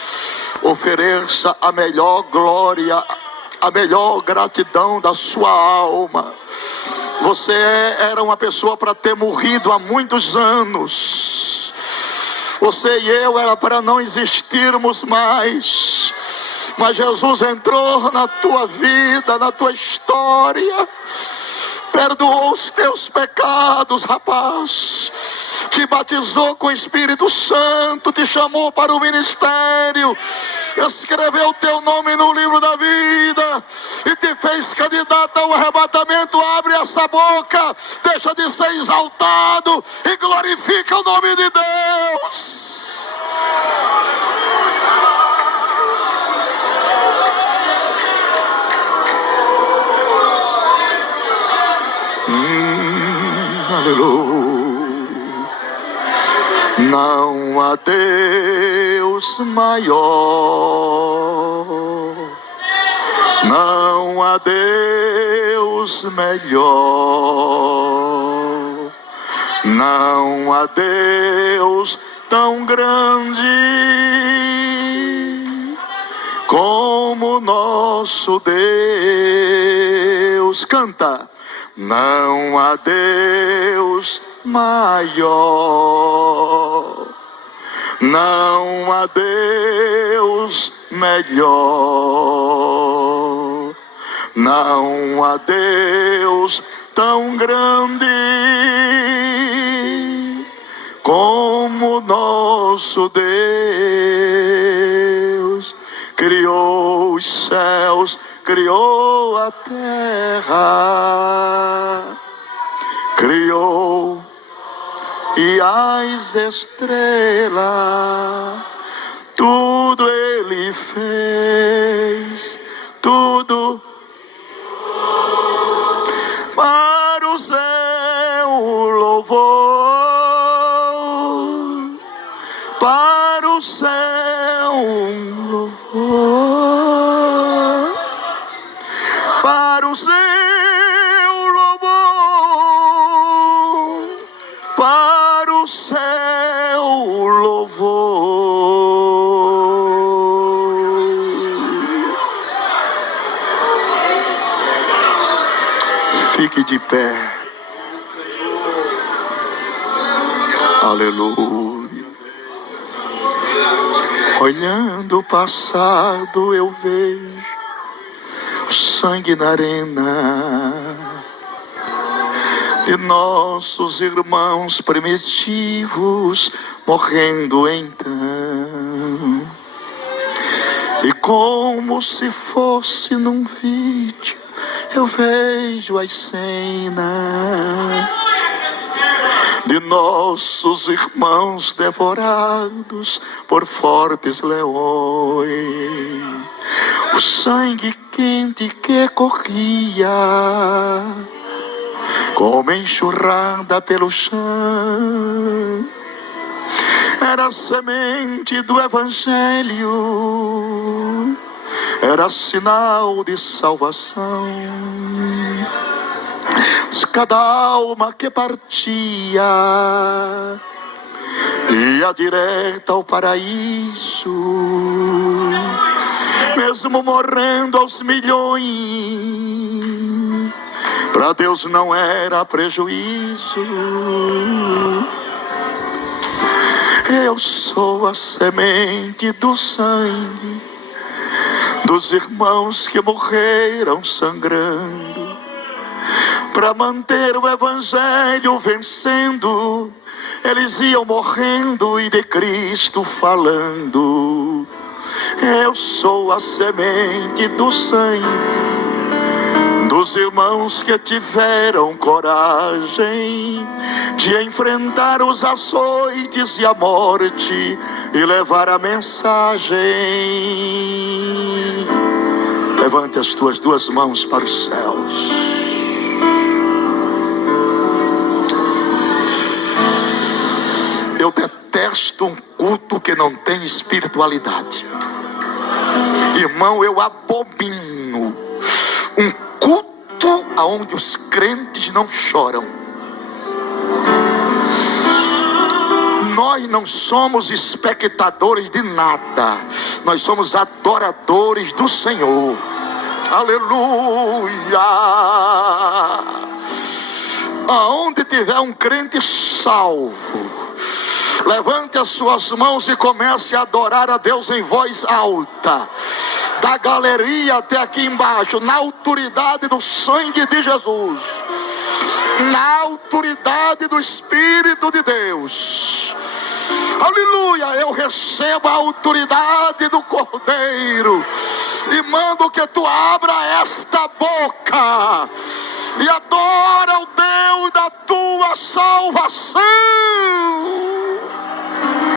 ofereça a melhor glória, a melhor gratidão da sua alma. Você era uma pessoa para ter morrido há muitos anos. Você e eu era para não existirmos mais. Mas Jesus entrou na tua vida, na tua história. Perdoou os teus pecados, rapaz. Te batizou com o Espírito Santo, te chamou para o ministério, escreveu o teu nome no livro da vida e te fez candidato ao arrebatamento. Abre essa boca, deixa de ser exaltado e glorifica o nome de Deus. Aleluia. Não há Deus maior, não há Deus melhor, não há Deus tão grande como nosso Deus. Canta. Não há Deus maior, não há Deus melhor, não há Deus tão grande como nosso Deus. Criou os céus, criou a terra, criou e as estrelas, tudo Ele fez, tudo para o seu louvor, para o seu louvor, para o seu louvor, para o seu louvor. Fique de pé. Aleluia. Olhando o passado eu vejo o sangue na arena de nossos irmãos primitivos morrendo então. E como se fosse num vídeo eu vejo as cenas de nossos irmãos devorados por fortes leões. O sangue quente que corria como enxurrada pelo chão era a semente do Evangelho, era sinal de salvação. Cada alma que partia ia direta ao paraíso, mesmo morrendo aos milhões, para Deus não era prejuízo. Eu sou a semente do sangue dos irmãos que morreram sangrando para manter o Evangelho vencendo. Eles iam morrendo e de Cristo falando. Eu sou a semente do sangue dos irmãos que tiveram coragem de enfrentar os açoites e a morte e levar a mensagem. Levante as tuas duas mãos para os céus. Eu detesto um culto que não tem espiritualidade. Irmão, eu abomino um culto onde os crentes não choram. Nós não somos espectadores de nada. Nós somos adoradores do Senhor. Aleluia! Aonde tiver um crente salvo, levante as suas mãos e comece a adorar a Deus em voz alta, da galeria até aqui embaixo, na autoridade do sangue de Jesus, na autoridade do Espírito de Deus. Aleluia! Eu recebo a autoridade do Cordeiro e mando que tu abra esta boca e adora o Deus da tua salvação.